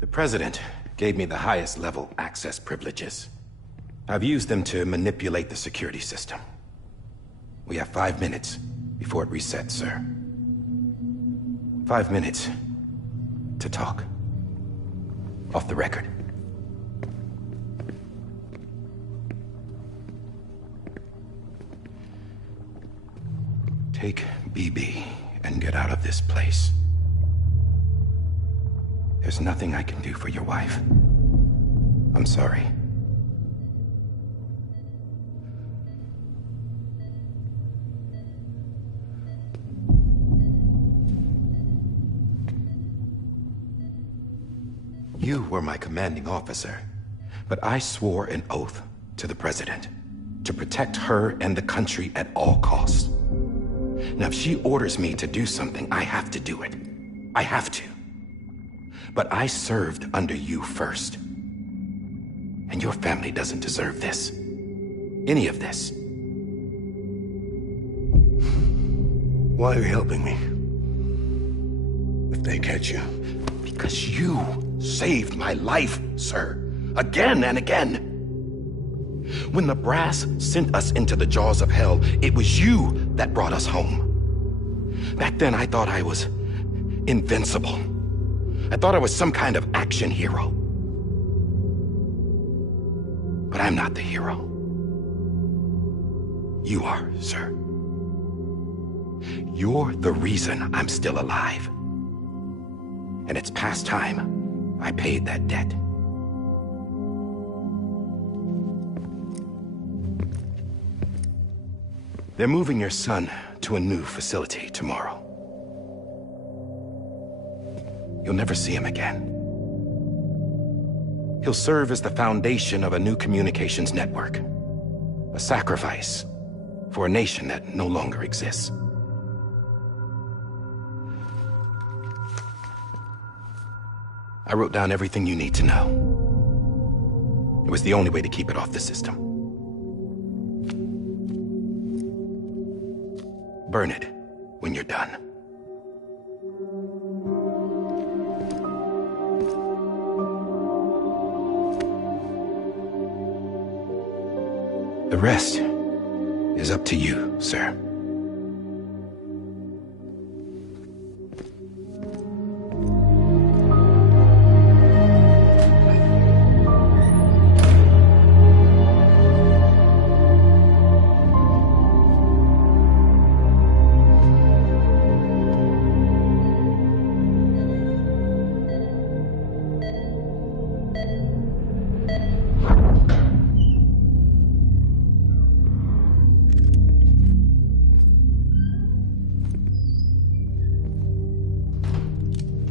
The President gave me the highest level access privileges. I've used them to manipulate the security system. We have 5 minutes before it resets, sir. 5 minutes to talk. Off the record. Take BB and get out of this place. There's nothing I can do for your wife. I'm sorry. You were my commanding officer, but I swore an oath to the President to protect her and the country at all costs. Now, if she orders me to do something, I have to do it. I have to. But I served under you first. And your family doesn't deserve this. Any of this. Why are you helping me? If they catch you. Because you saved my life, sir. Again and again. When the brass sent us into the jaws of hell, it was you that brought us home. Back then, I thought I was invincible. I thought I was some kind of action hero. But I'm not the hero. You are, sir. You're the reason I'm still alive. And it's past time I paid that debt. They're moving your son to a new facility tomorrow. You'll never see him again. He'll serve as the foundation of a new communications network. A sacrifice for a nation that no longer exists. I wrote down everything you need to know. It was the only way to keep it off the system. Burn it when you're done. The rest is up to you, sir.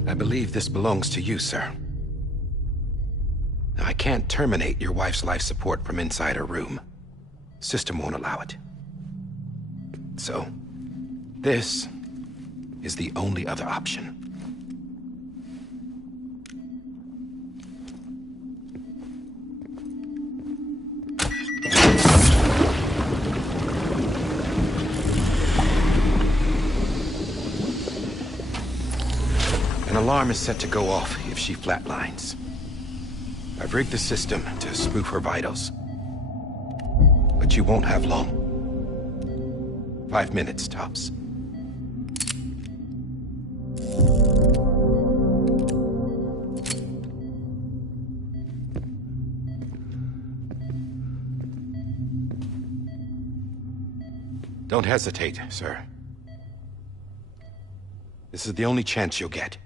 I believe this belongs to you, sir. Now, I can't terminate your wife's life support from inside her room. System won't allow it. So, this is the only other option. An alarm is set to go off if she flatlines. I've rigged the system to spoof her vitals. But you won't have long. 5 minutes, tops. Don't hesitate, sir. This is the only chance you'll get.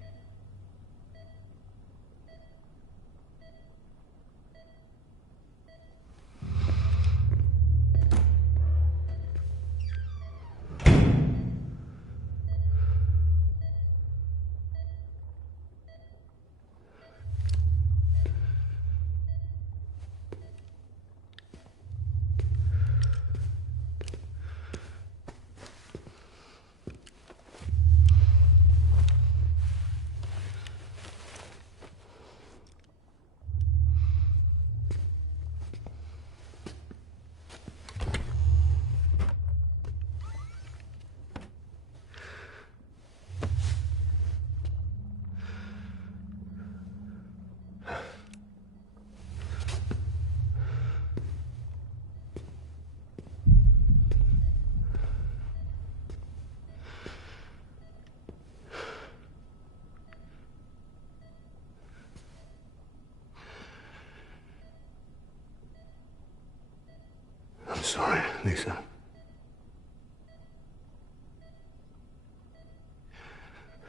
I'm sorry, Lisa.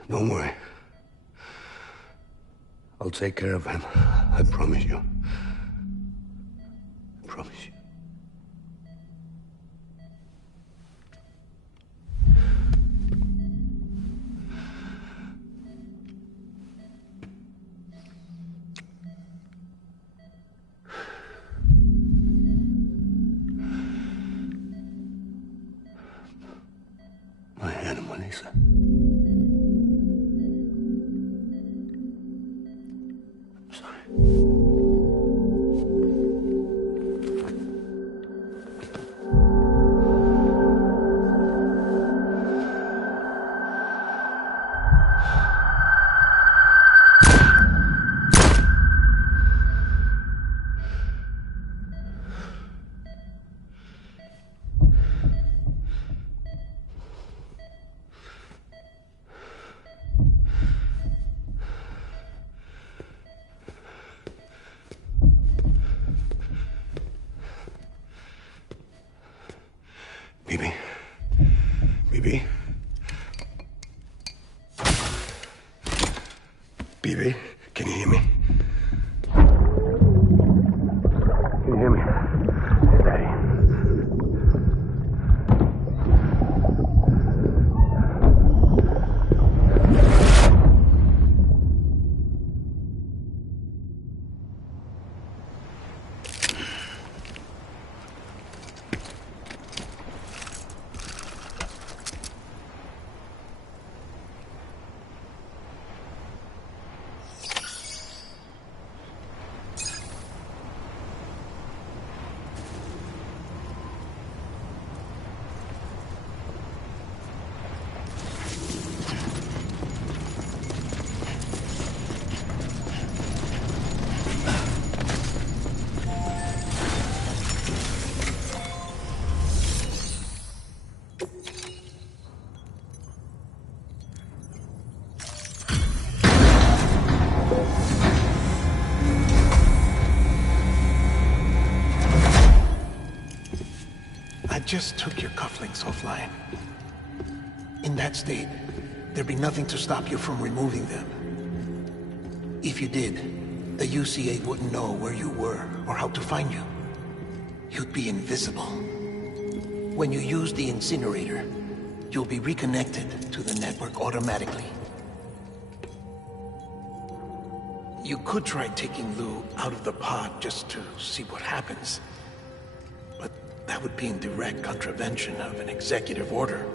Don't worry. I'll take care of him. I promise you. I promise you. Lisa. I'm sorry. Bibi? Bibi? Bibi, can you hear me? Can you hear me? It's Daddy. I just took your cufflinks offline. In that state, there'd be nothing to stop you from removing them. If you did, the UCA wouldn't know where you were or how to find you. You'd be invisible. When you use the incinerator, you'll be reconnected to the network automatically. You could try taking Lou out of the pod just to see what happens. But that would be in direct contravention of an executive order.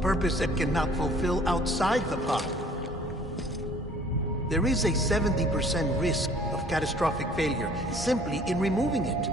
Purpose that cannot fulfill outside the pod. There is a 70% risk of catastrophic failure simply in removing it.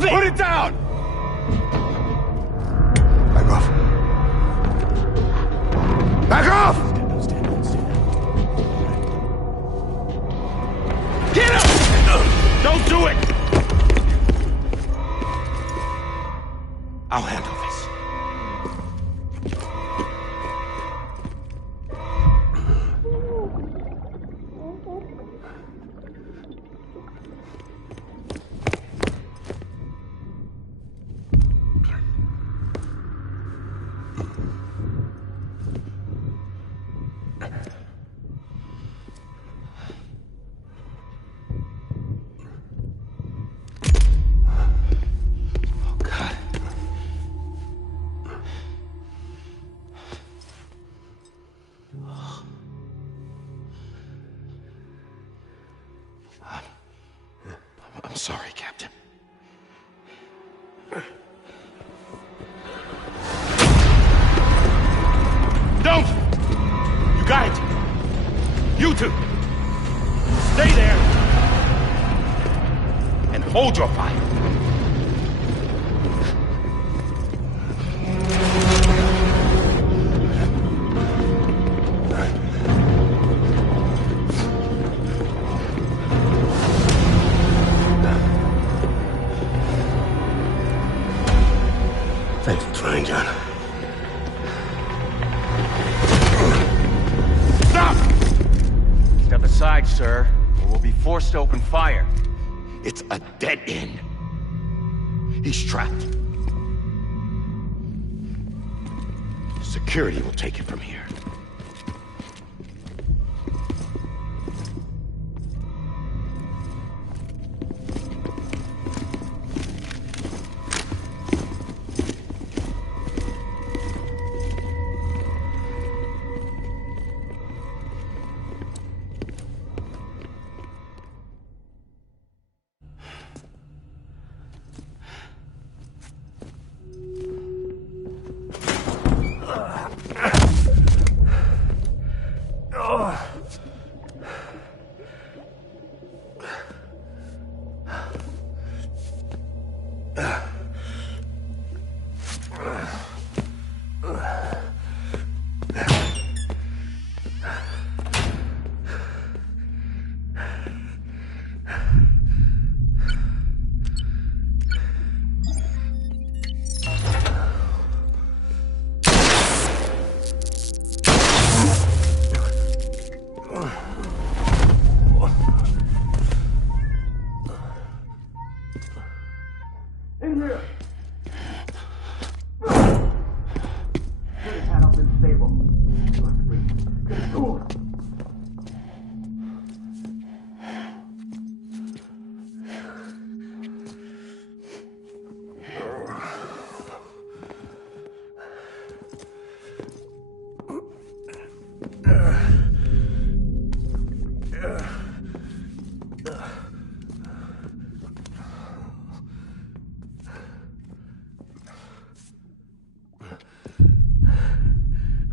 Drop it! Put it down! Back off. Back off! Get him! Don't do it! I'll handle this. I'm sorry, Captain. Don't! You got it! You two! Stay there! And hold your fire! Thanks for trying, John. Stop! Step aside, sir, or we'll be forced to open fire. It's a dead end. He's trapped. Security will take it from here.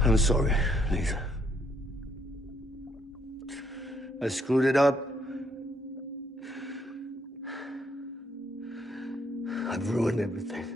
I'm sorry, Lisa. I screwed it up. I've ruined everything.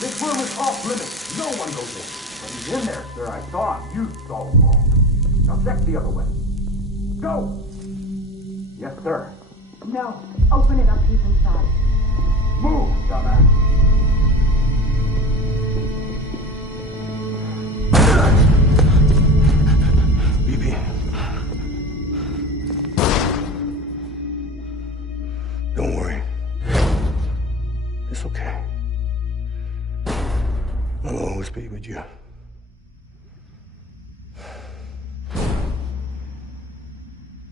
This room is off limits. No one goes in. But he's in there, sir. I saw him. You saw him all. Now check the other way. Go! Yes, sir. No. Open it up. He's inside. Move, dumbass. Bibi. Don't worry. It's okay. I'll always be with you.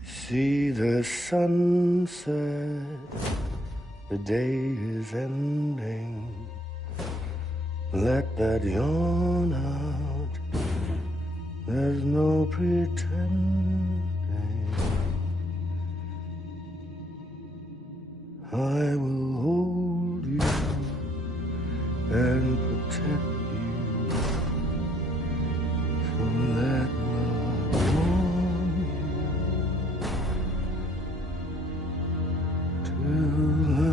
See the sunset, the day is ending. Let that yawn out, there's no pretending. I will hold you and protect you. So let love warm you till the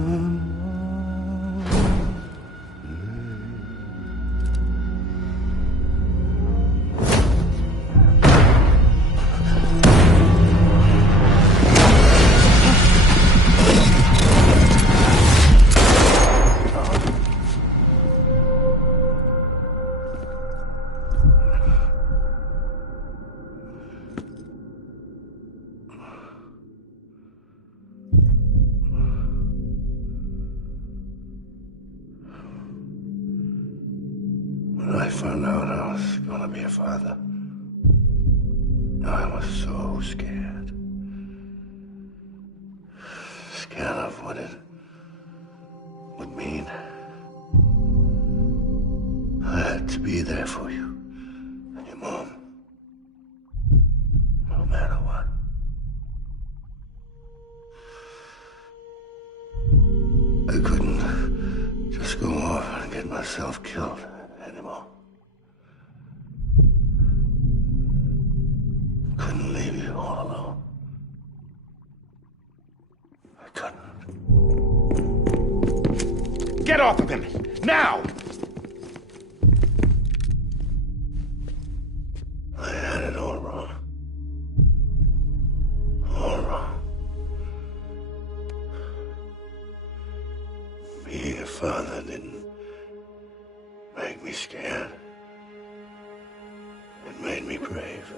When I found out I was gonna be a father, I was so scared. Scared of what it would mean. I had to be there for you and your mom, no matter what. I couldn't just go off and get myself killed anymore. Couldn't leave you all alone. I couldn't. Get off of him! Now! I had it all wrong. All wrong. Being a father didn't make me scared. It made me brave.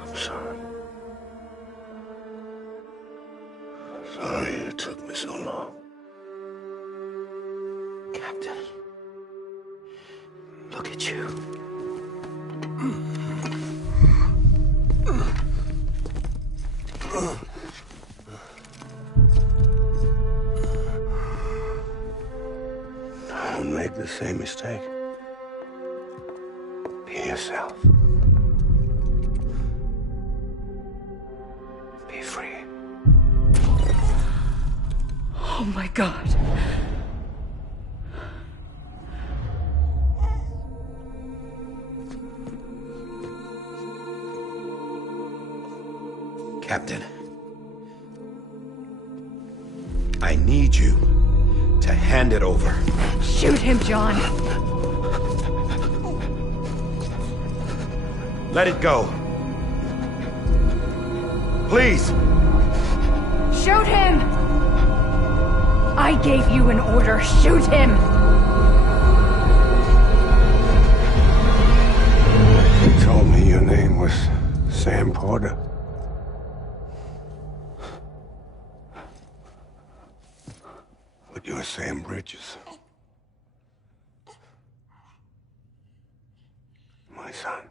I'm sorry. Sorry it took me so long. Captain, look at you. Don't make the same mistake. Be yourself. Be free. Oh my God. Captain, I need you to hand it over. Shoot him, John. Let it go. Please. Shoot him! I gave you an order. Shoot him! You told me your name was Sam Porter. But you're Sam Bridges. My son.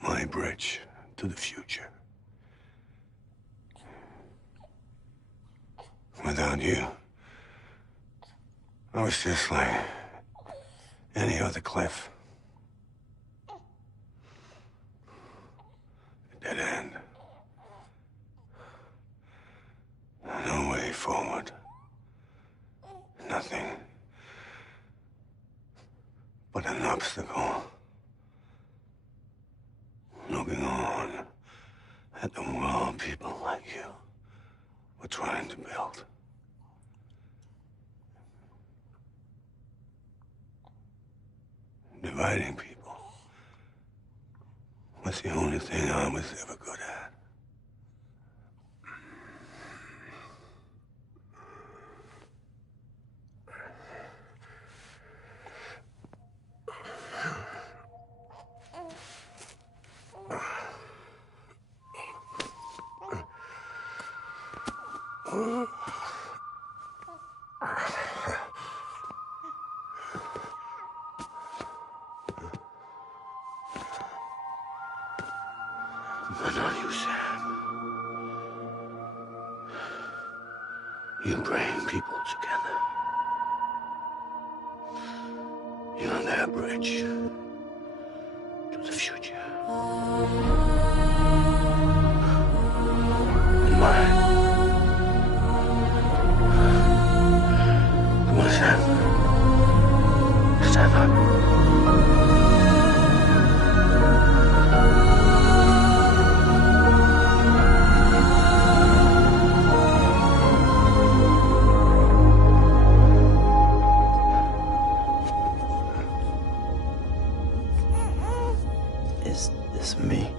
My bridge to the future. Without you, I was just like any other cliff. A dead end. No way forward. Nothing but an obstacle. Looking on at the world people like you were trying to build. Dividing people was the only thing I was ever good at. But not you, Sam. You bring people together. You're their bridge to the future. And mine. Come on, Sam. Stand up. Is this me?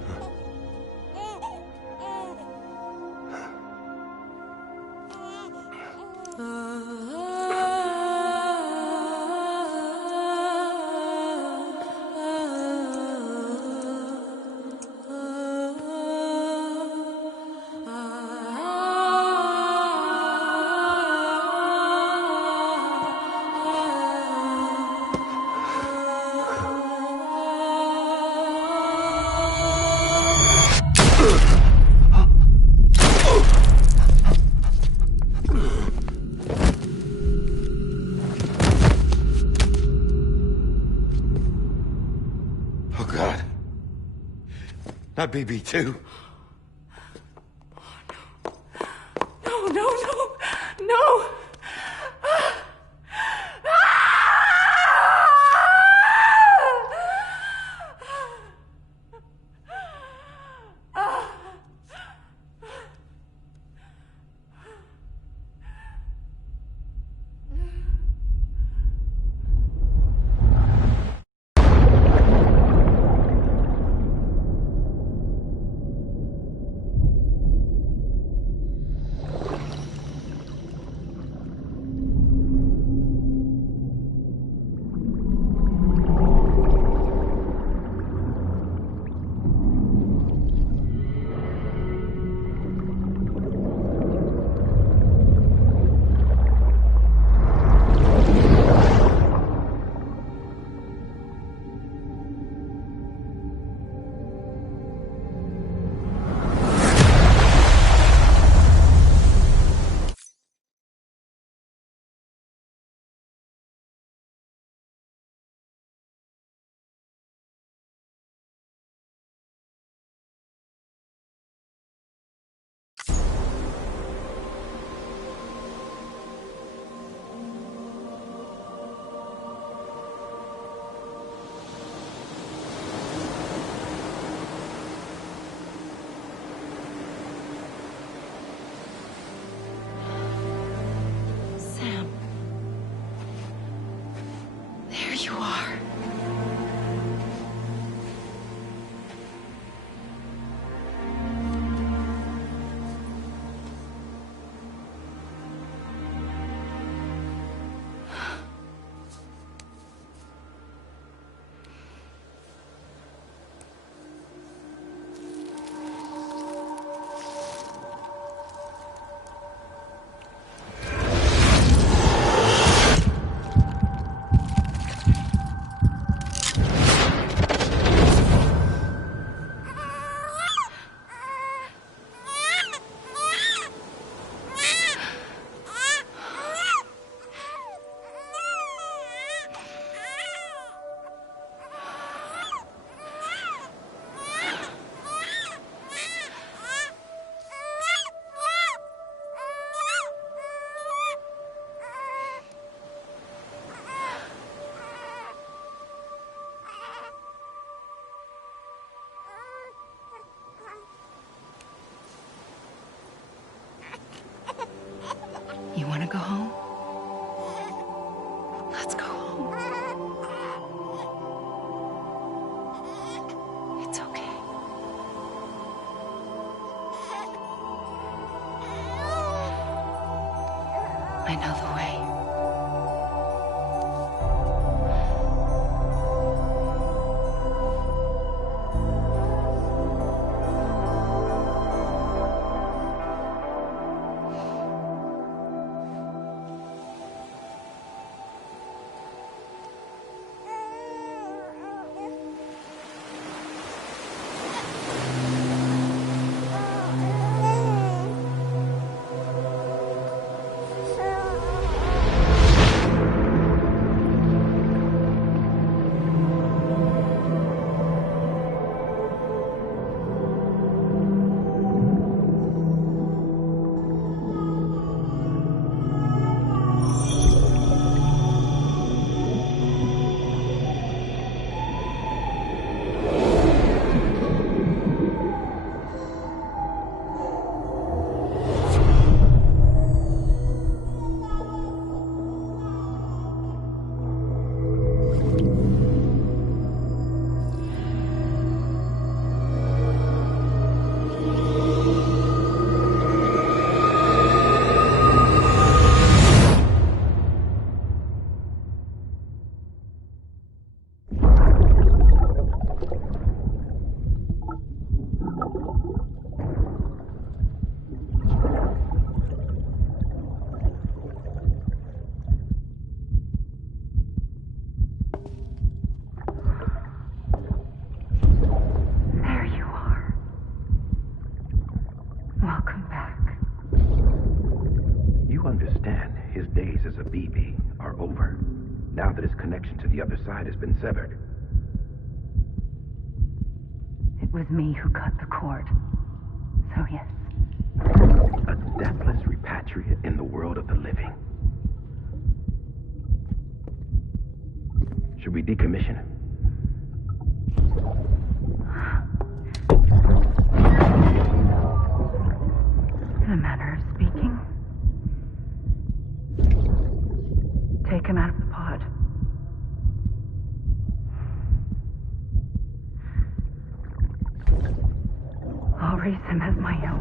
Oh, God. Not BB2. No, no, no, no! I know the way. Now that his connection to the other side has been severed. It was me who cut the cord. So yes. A deathless repatriate in the world of the living. Should we decommission him? In a manner of speaking. Take him out of the pod. I'll raise him as my own.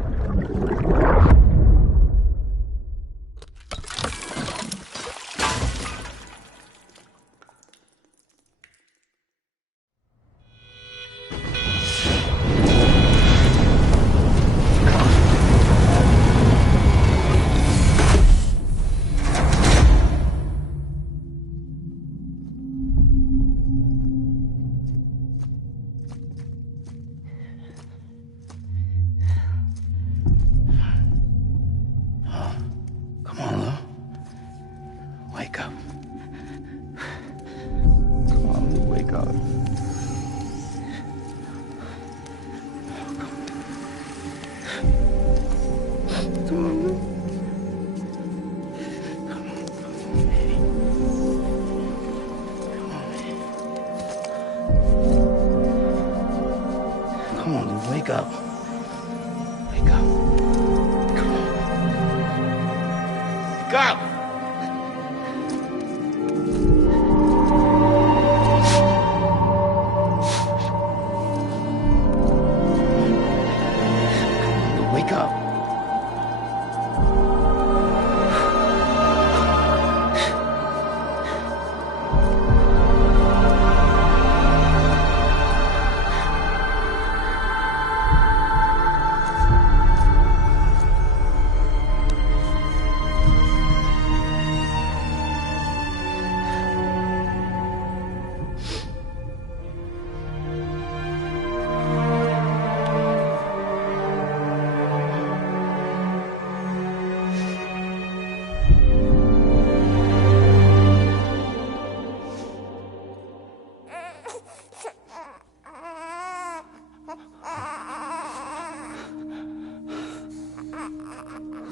Wake up. Wake up. Come on. Wake up! Wake up.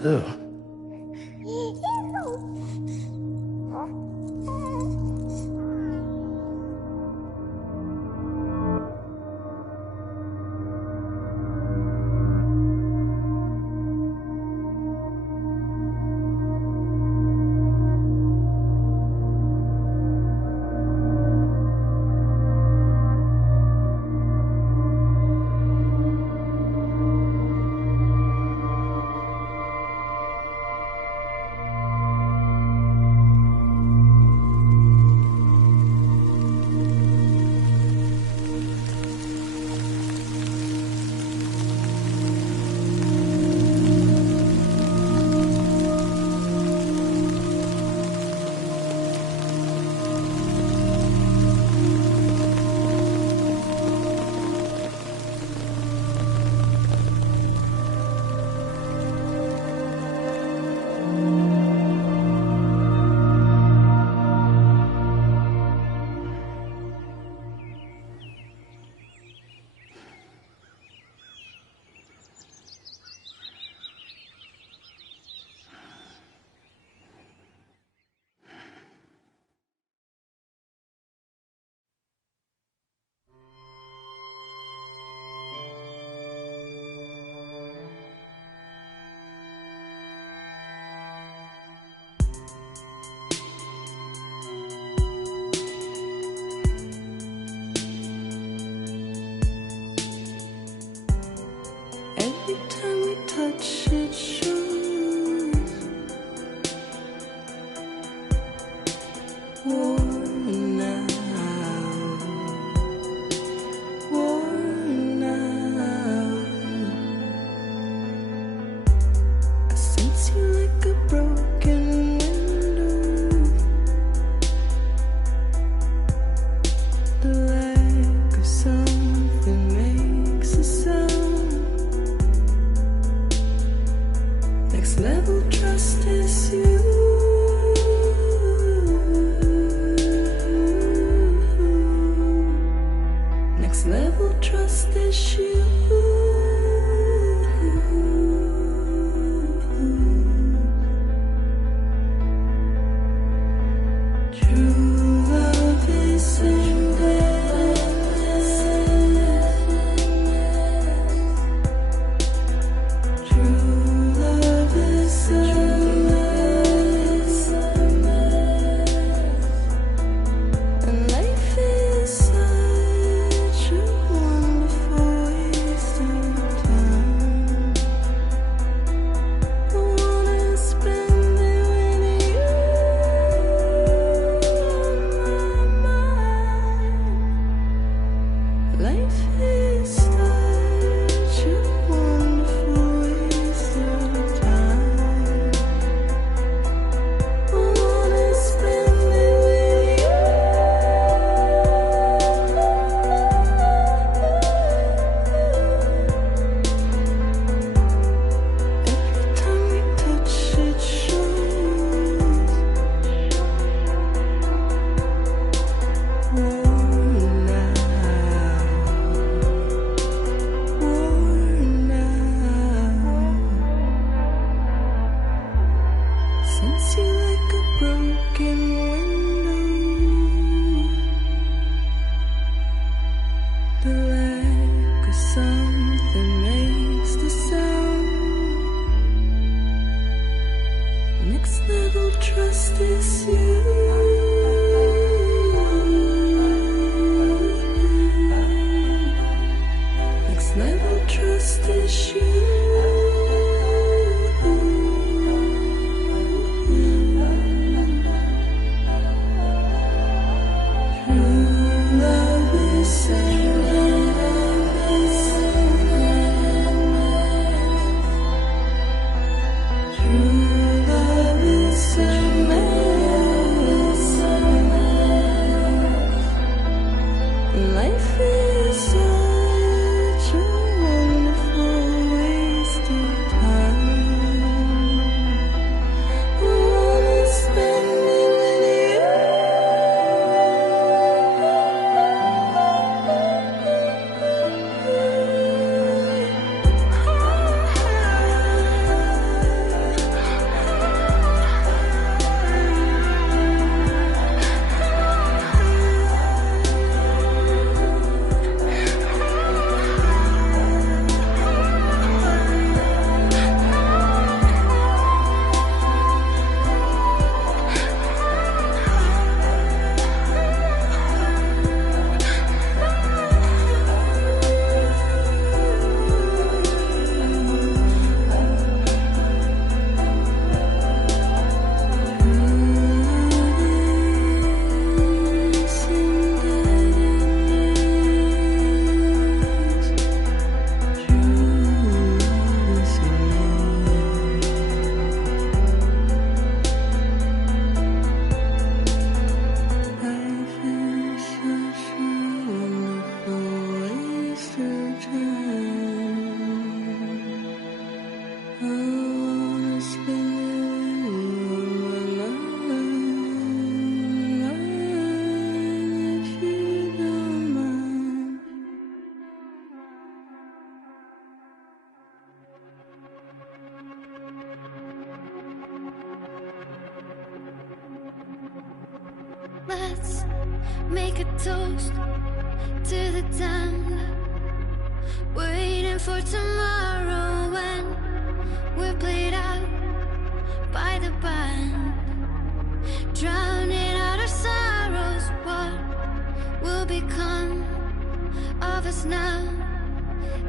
Ugh. never trust is you. Next level trust is you. Let's make a toast to the damned, waiting for tomorrow when we're played out by the band, drowning out our sorrows. What will become of us now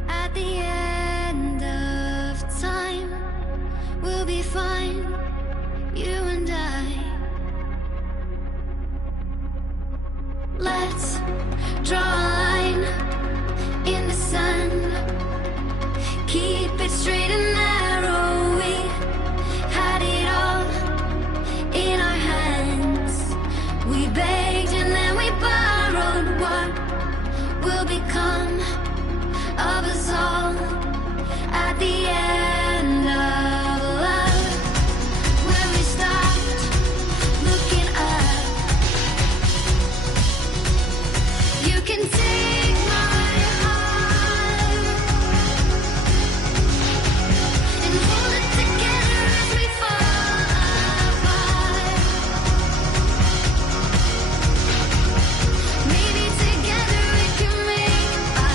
at the end of time? We'll be fine, you and I. Let's draw a line in the sand, keep it straight and narrow. We had it all in our hands. We begged and then we borrowed. What will become of us all at the end of love? When we stopped looking up, you can take my heart and hold it together as we fall apart. Maybe together we can make a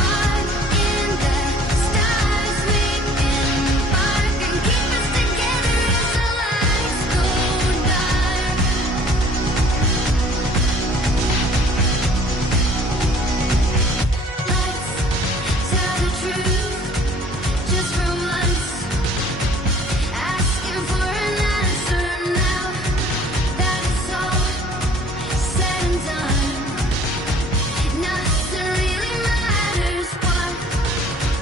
mark in the stars. We embark and keep us together as the lights go dark. Let's tell the truth just for once, asking for an answer now that it's all said and done. Nothing really matters. What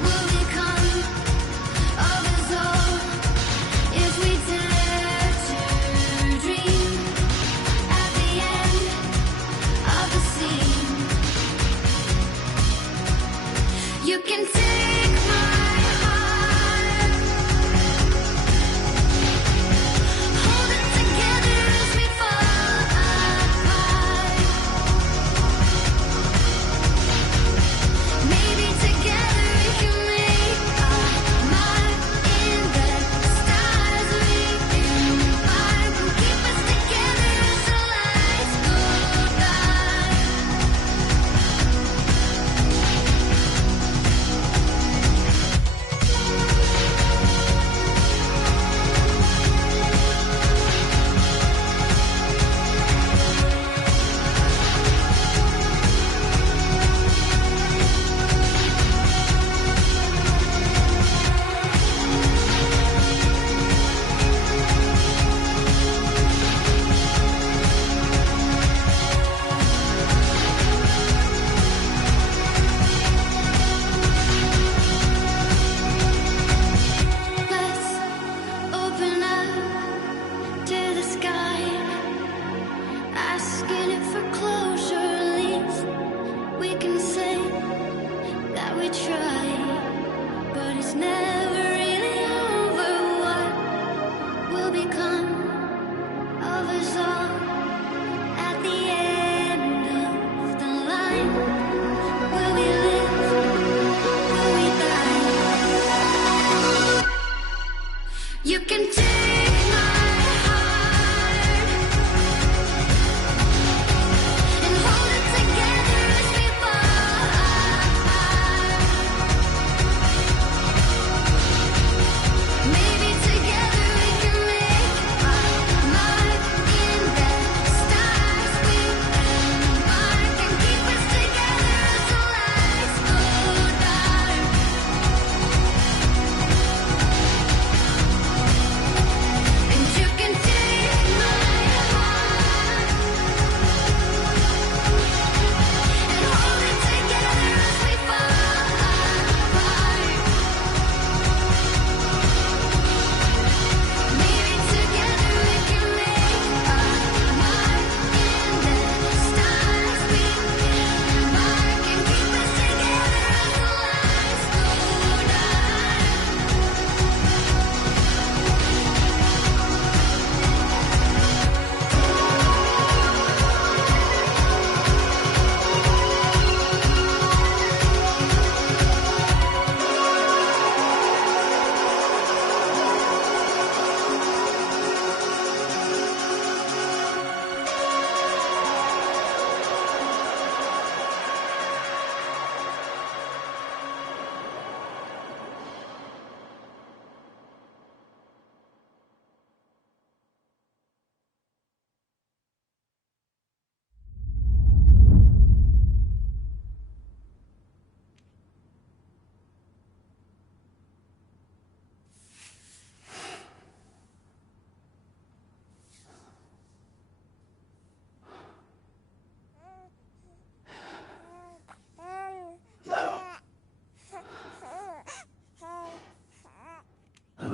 will become of us all if we dare to dream at the end of the scene? You can take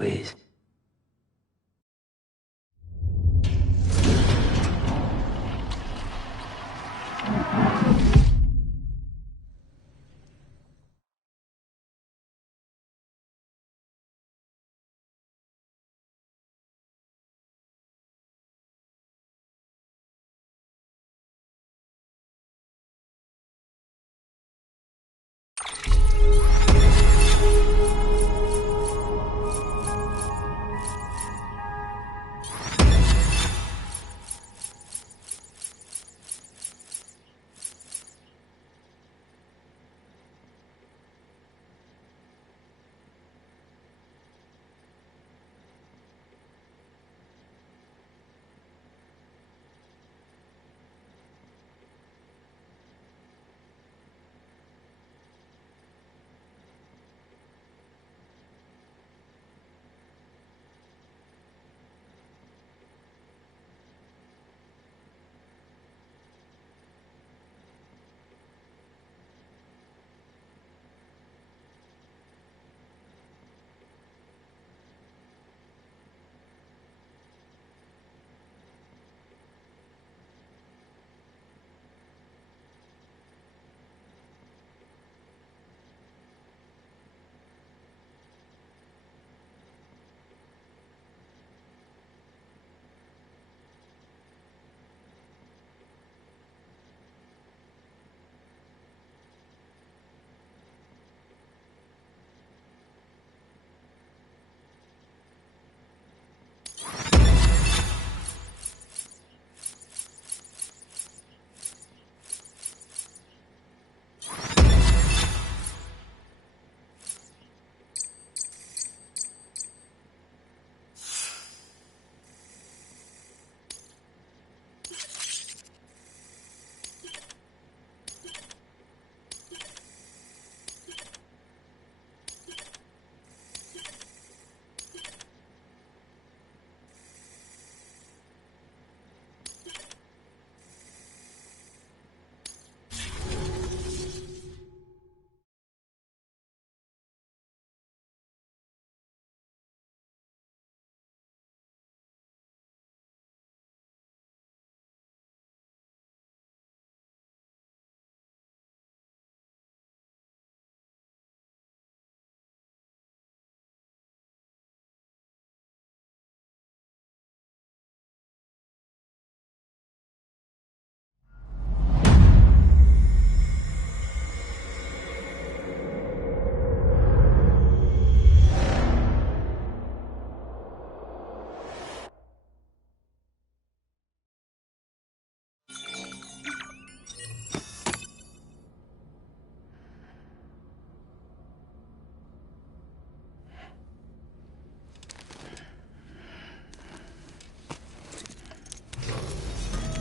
please.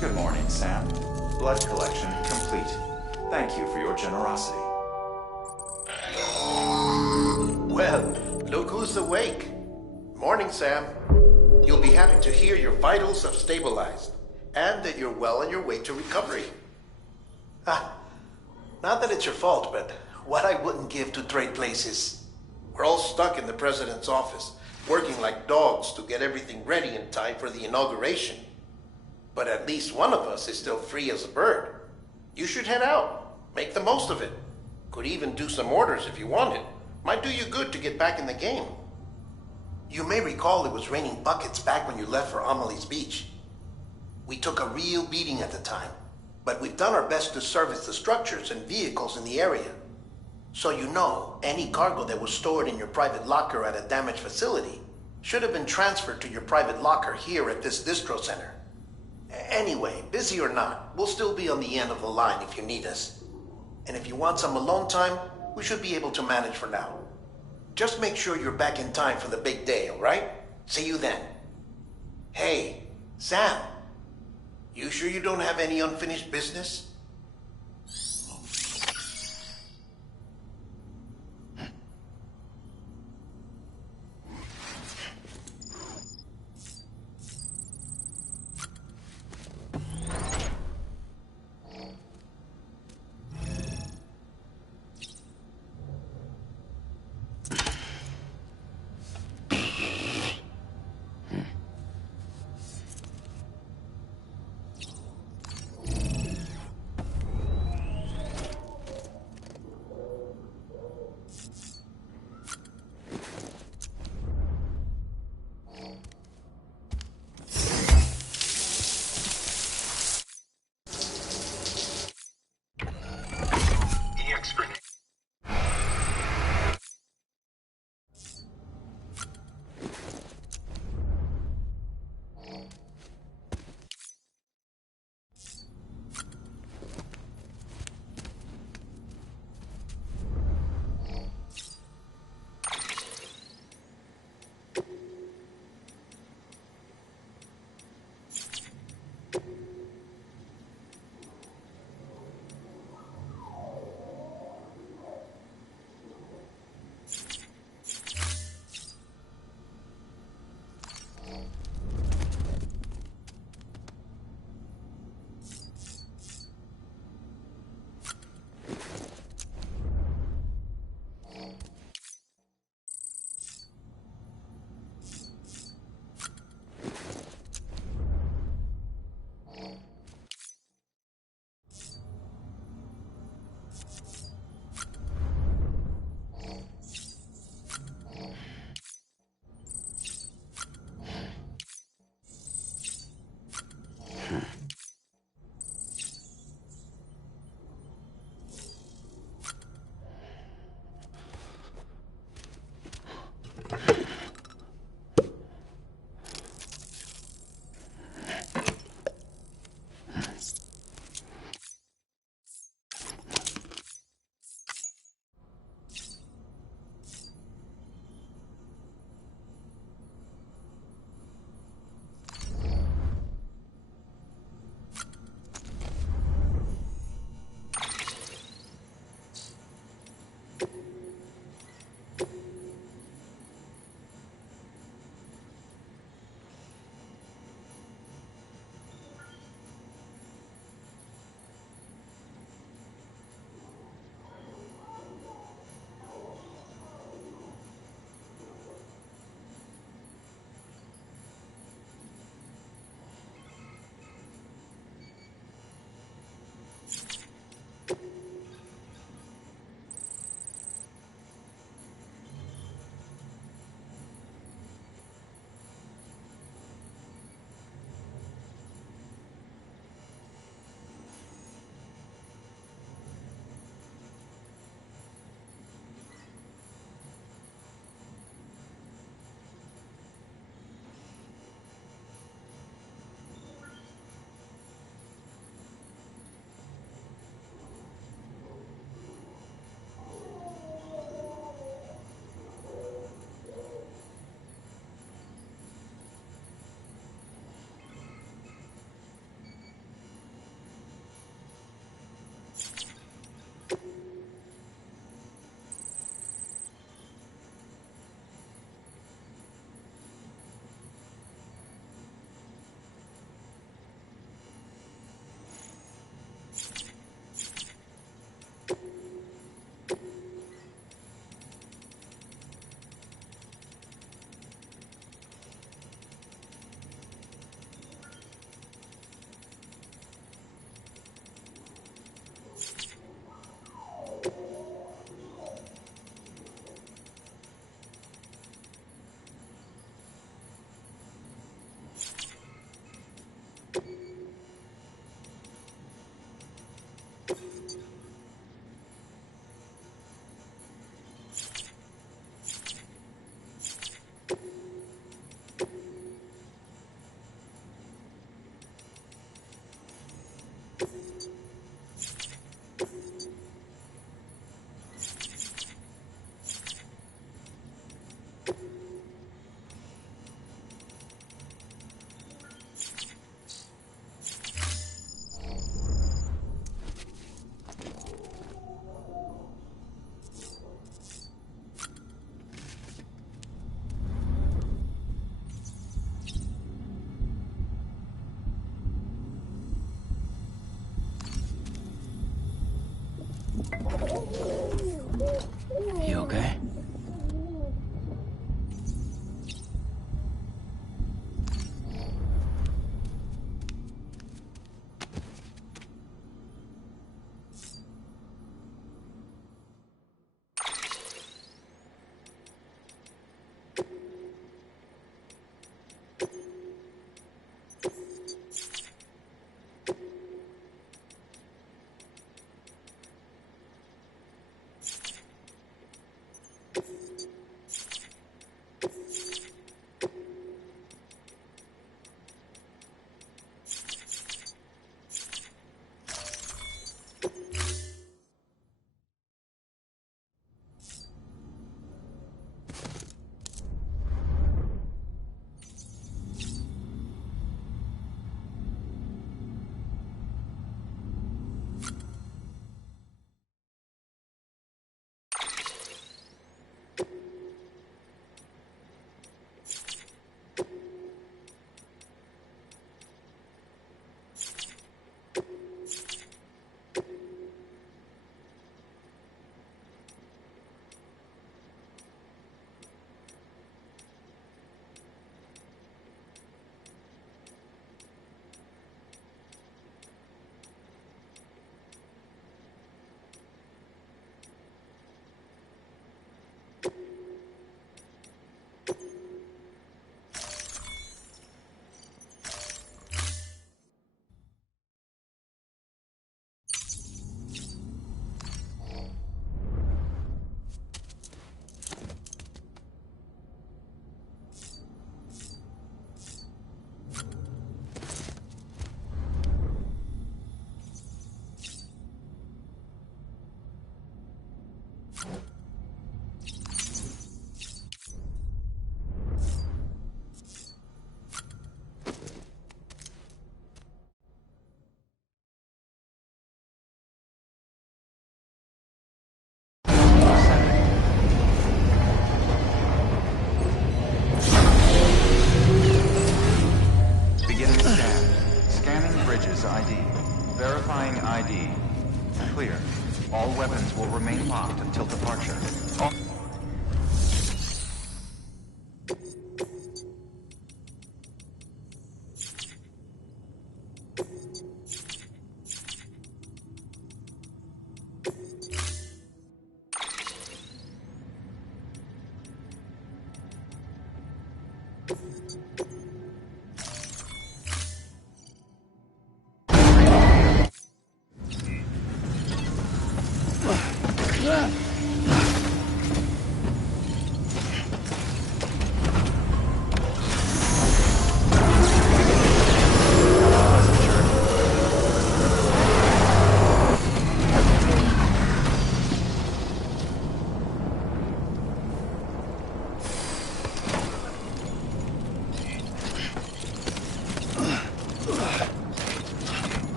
Good morning, Sam. Blood collection complete. Thank you for your generosity. Well, look who's awake. Morning, Sam. You'll be happy to hear your vitals have stabilized, and that you're well on your way to recovery. Not that it's your fault, but what I wouldn't give to trade places. We're all stuck in the president's office, working like dogs to get everything ready in time for the inauguration. But at least one of us is still free as a bird. You should head out. Make the most of it. Could even do some orders if you wanted. Might do you good to get back in the game. You may recall it was raining buckets back when you left for Amelie's beach. We took a real beating at the time, but we've done our best to service the structures and vehicles in the area. So you know, any cargo that was stored in your private locker at a damaged facility should have been transferred to your private locker here at this distro center. Anyway, busy or not, we'll still be on the end of the line if you need us. And if you want some alone time, we should be able to manage for now. Just make sure you're back in time for the big day, all right? See you then. Hey, Sam. You sure you don't have any unfinished business?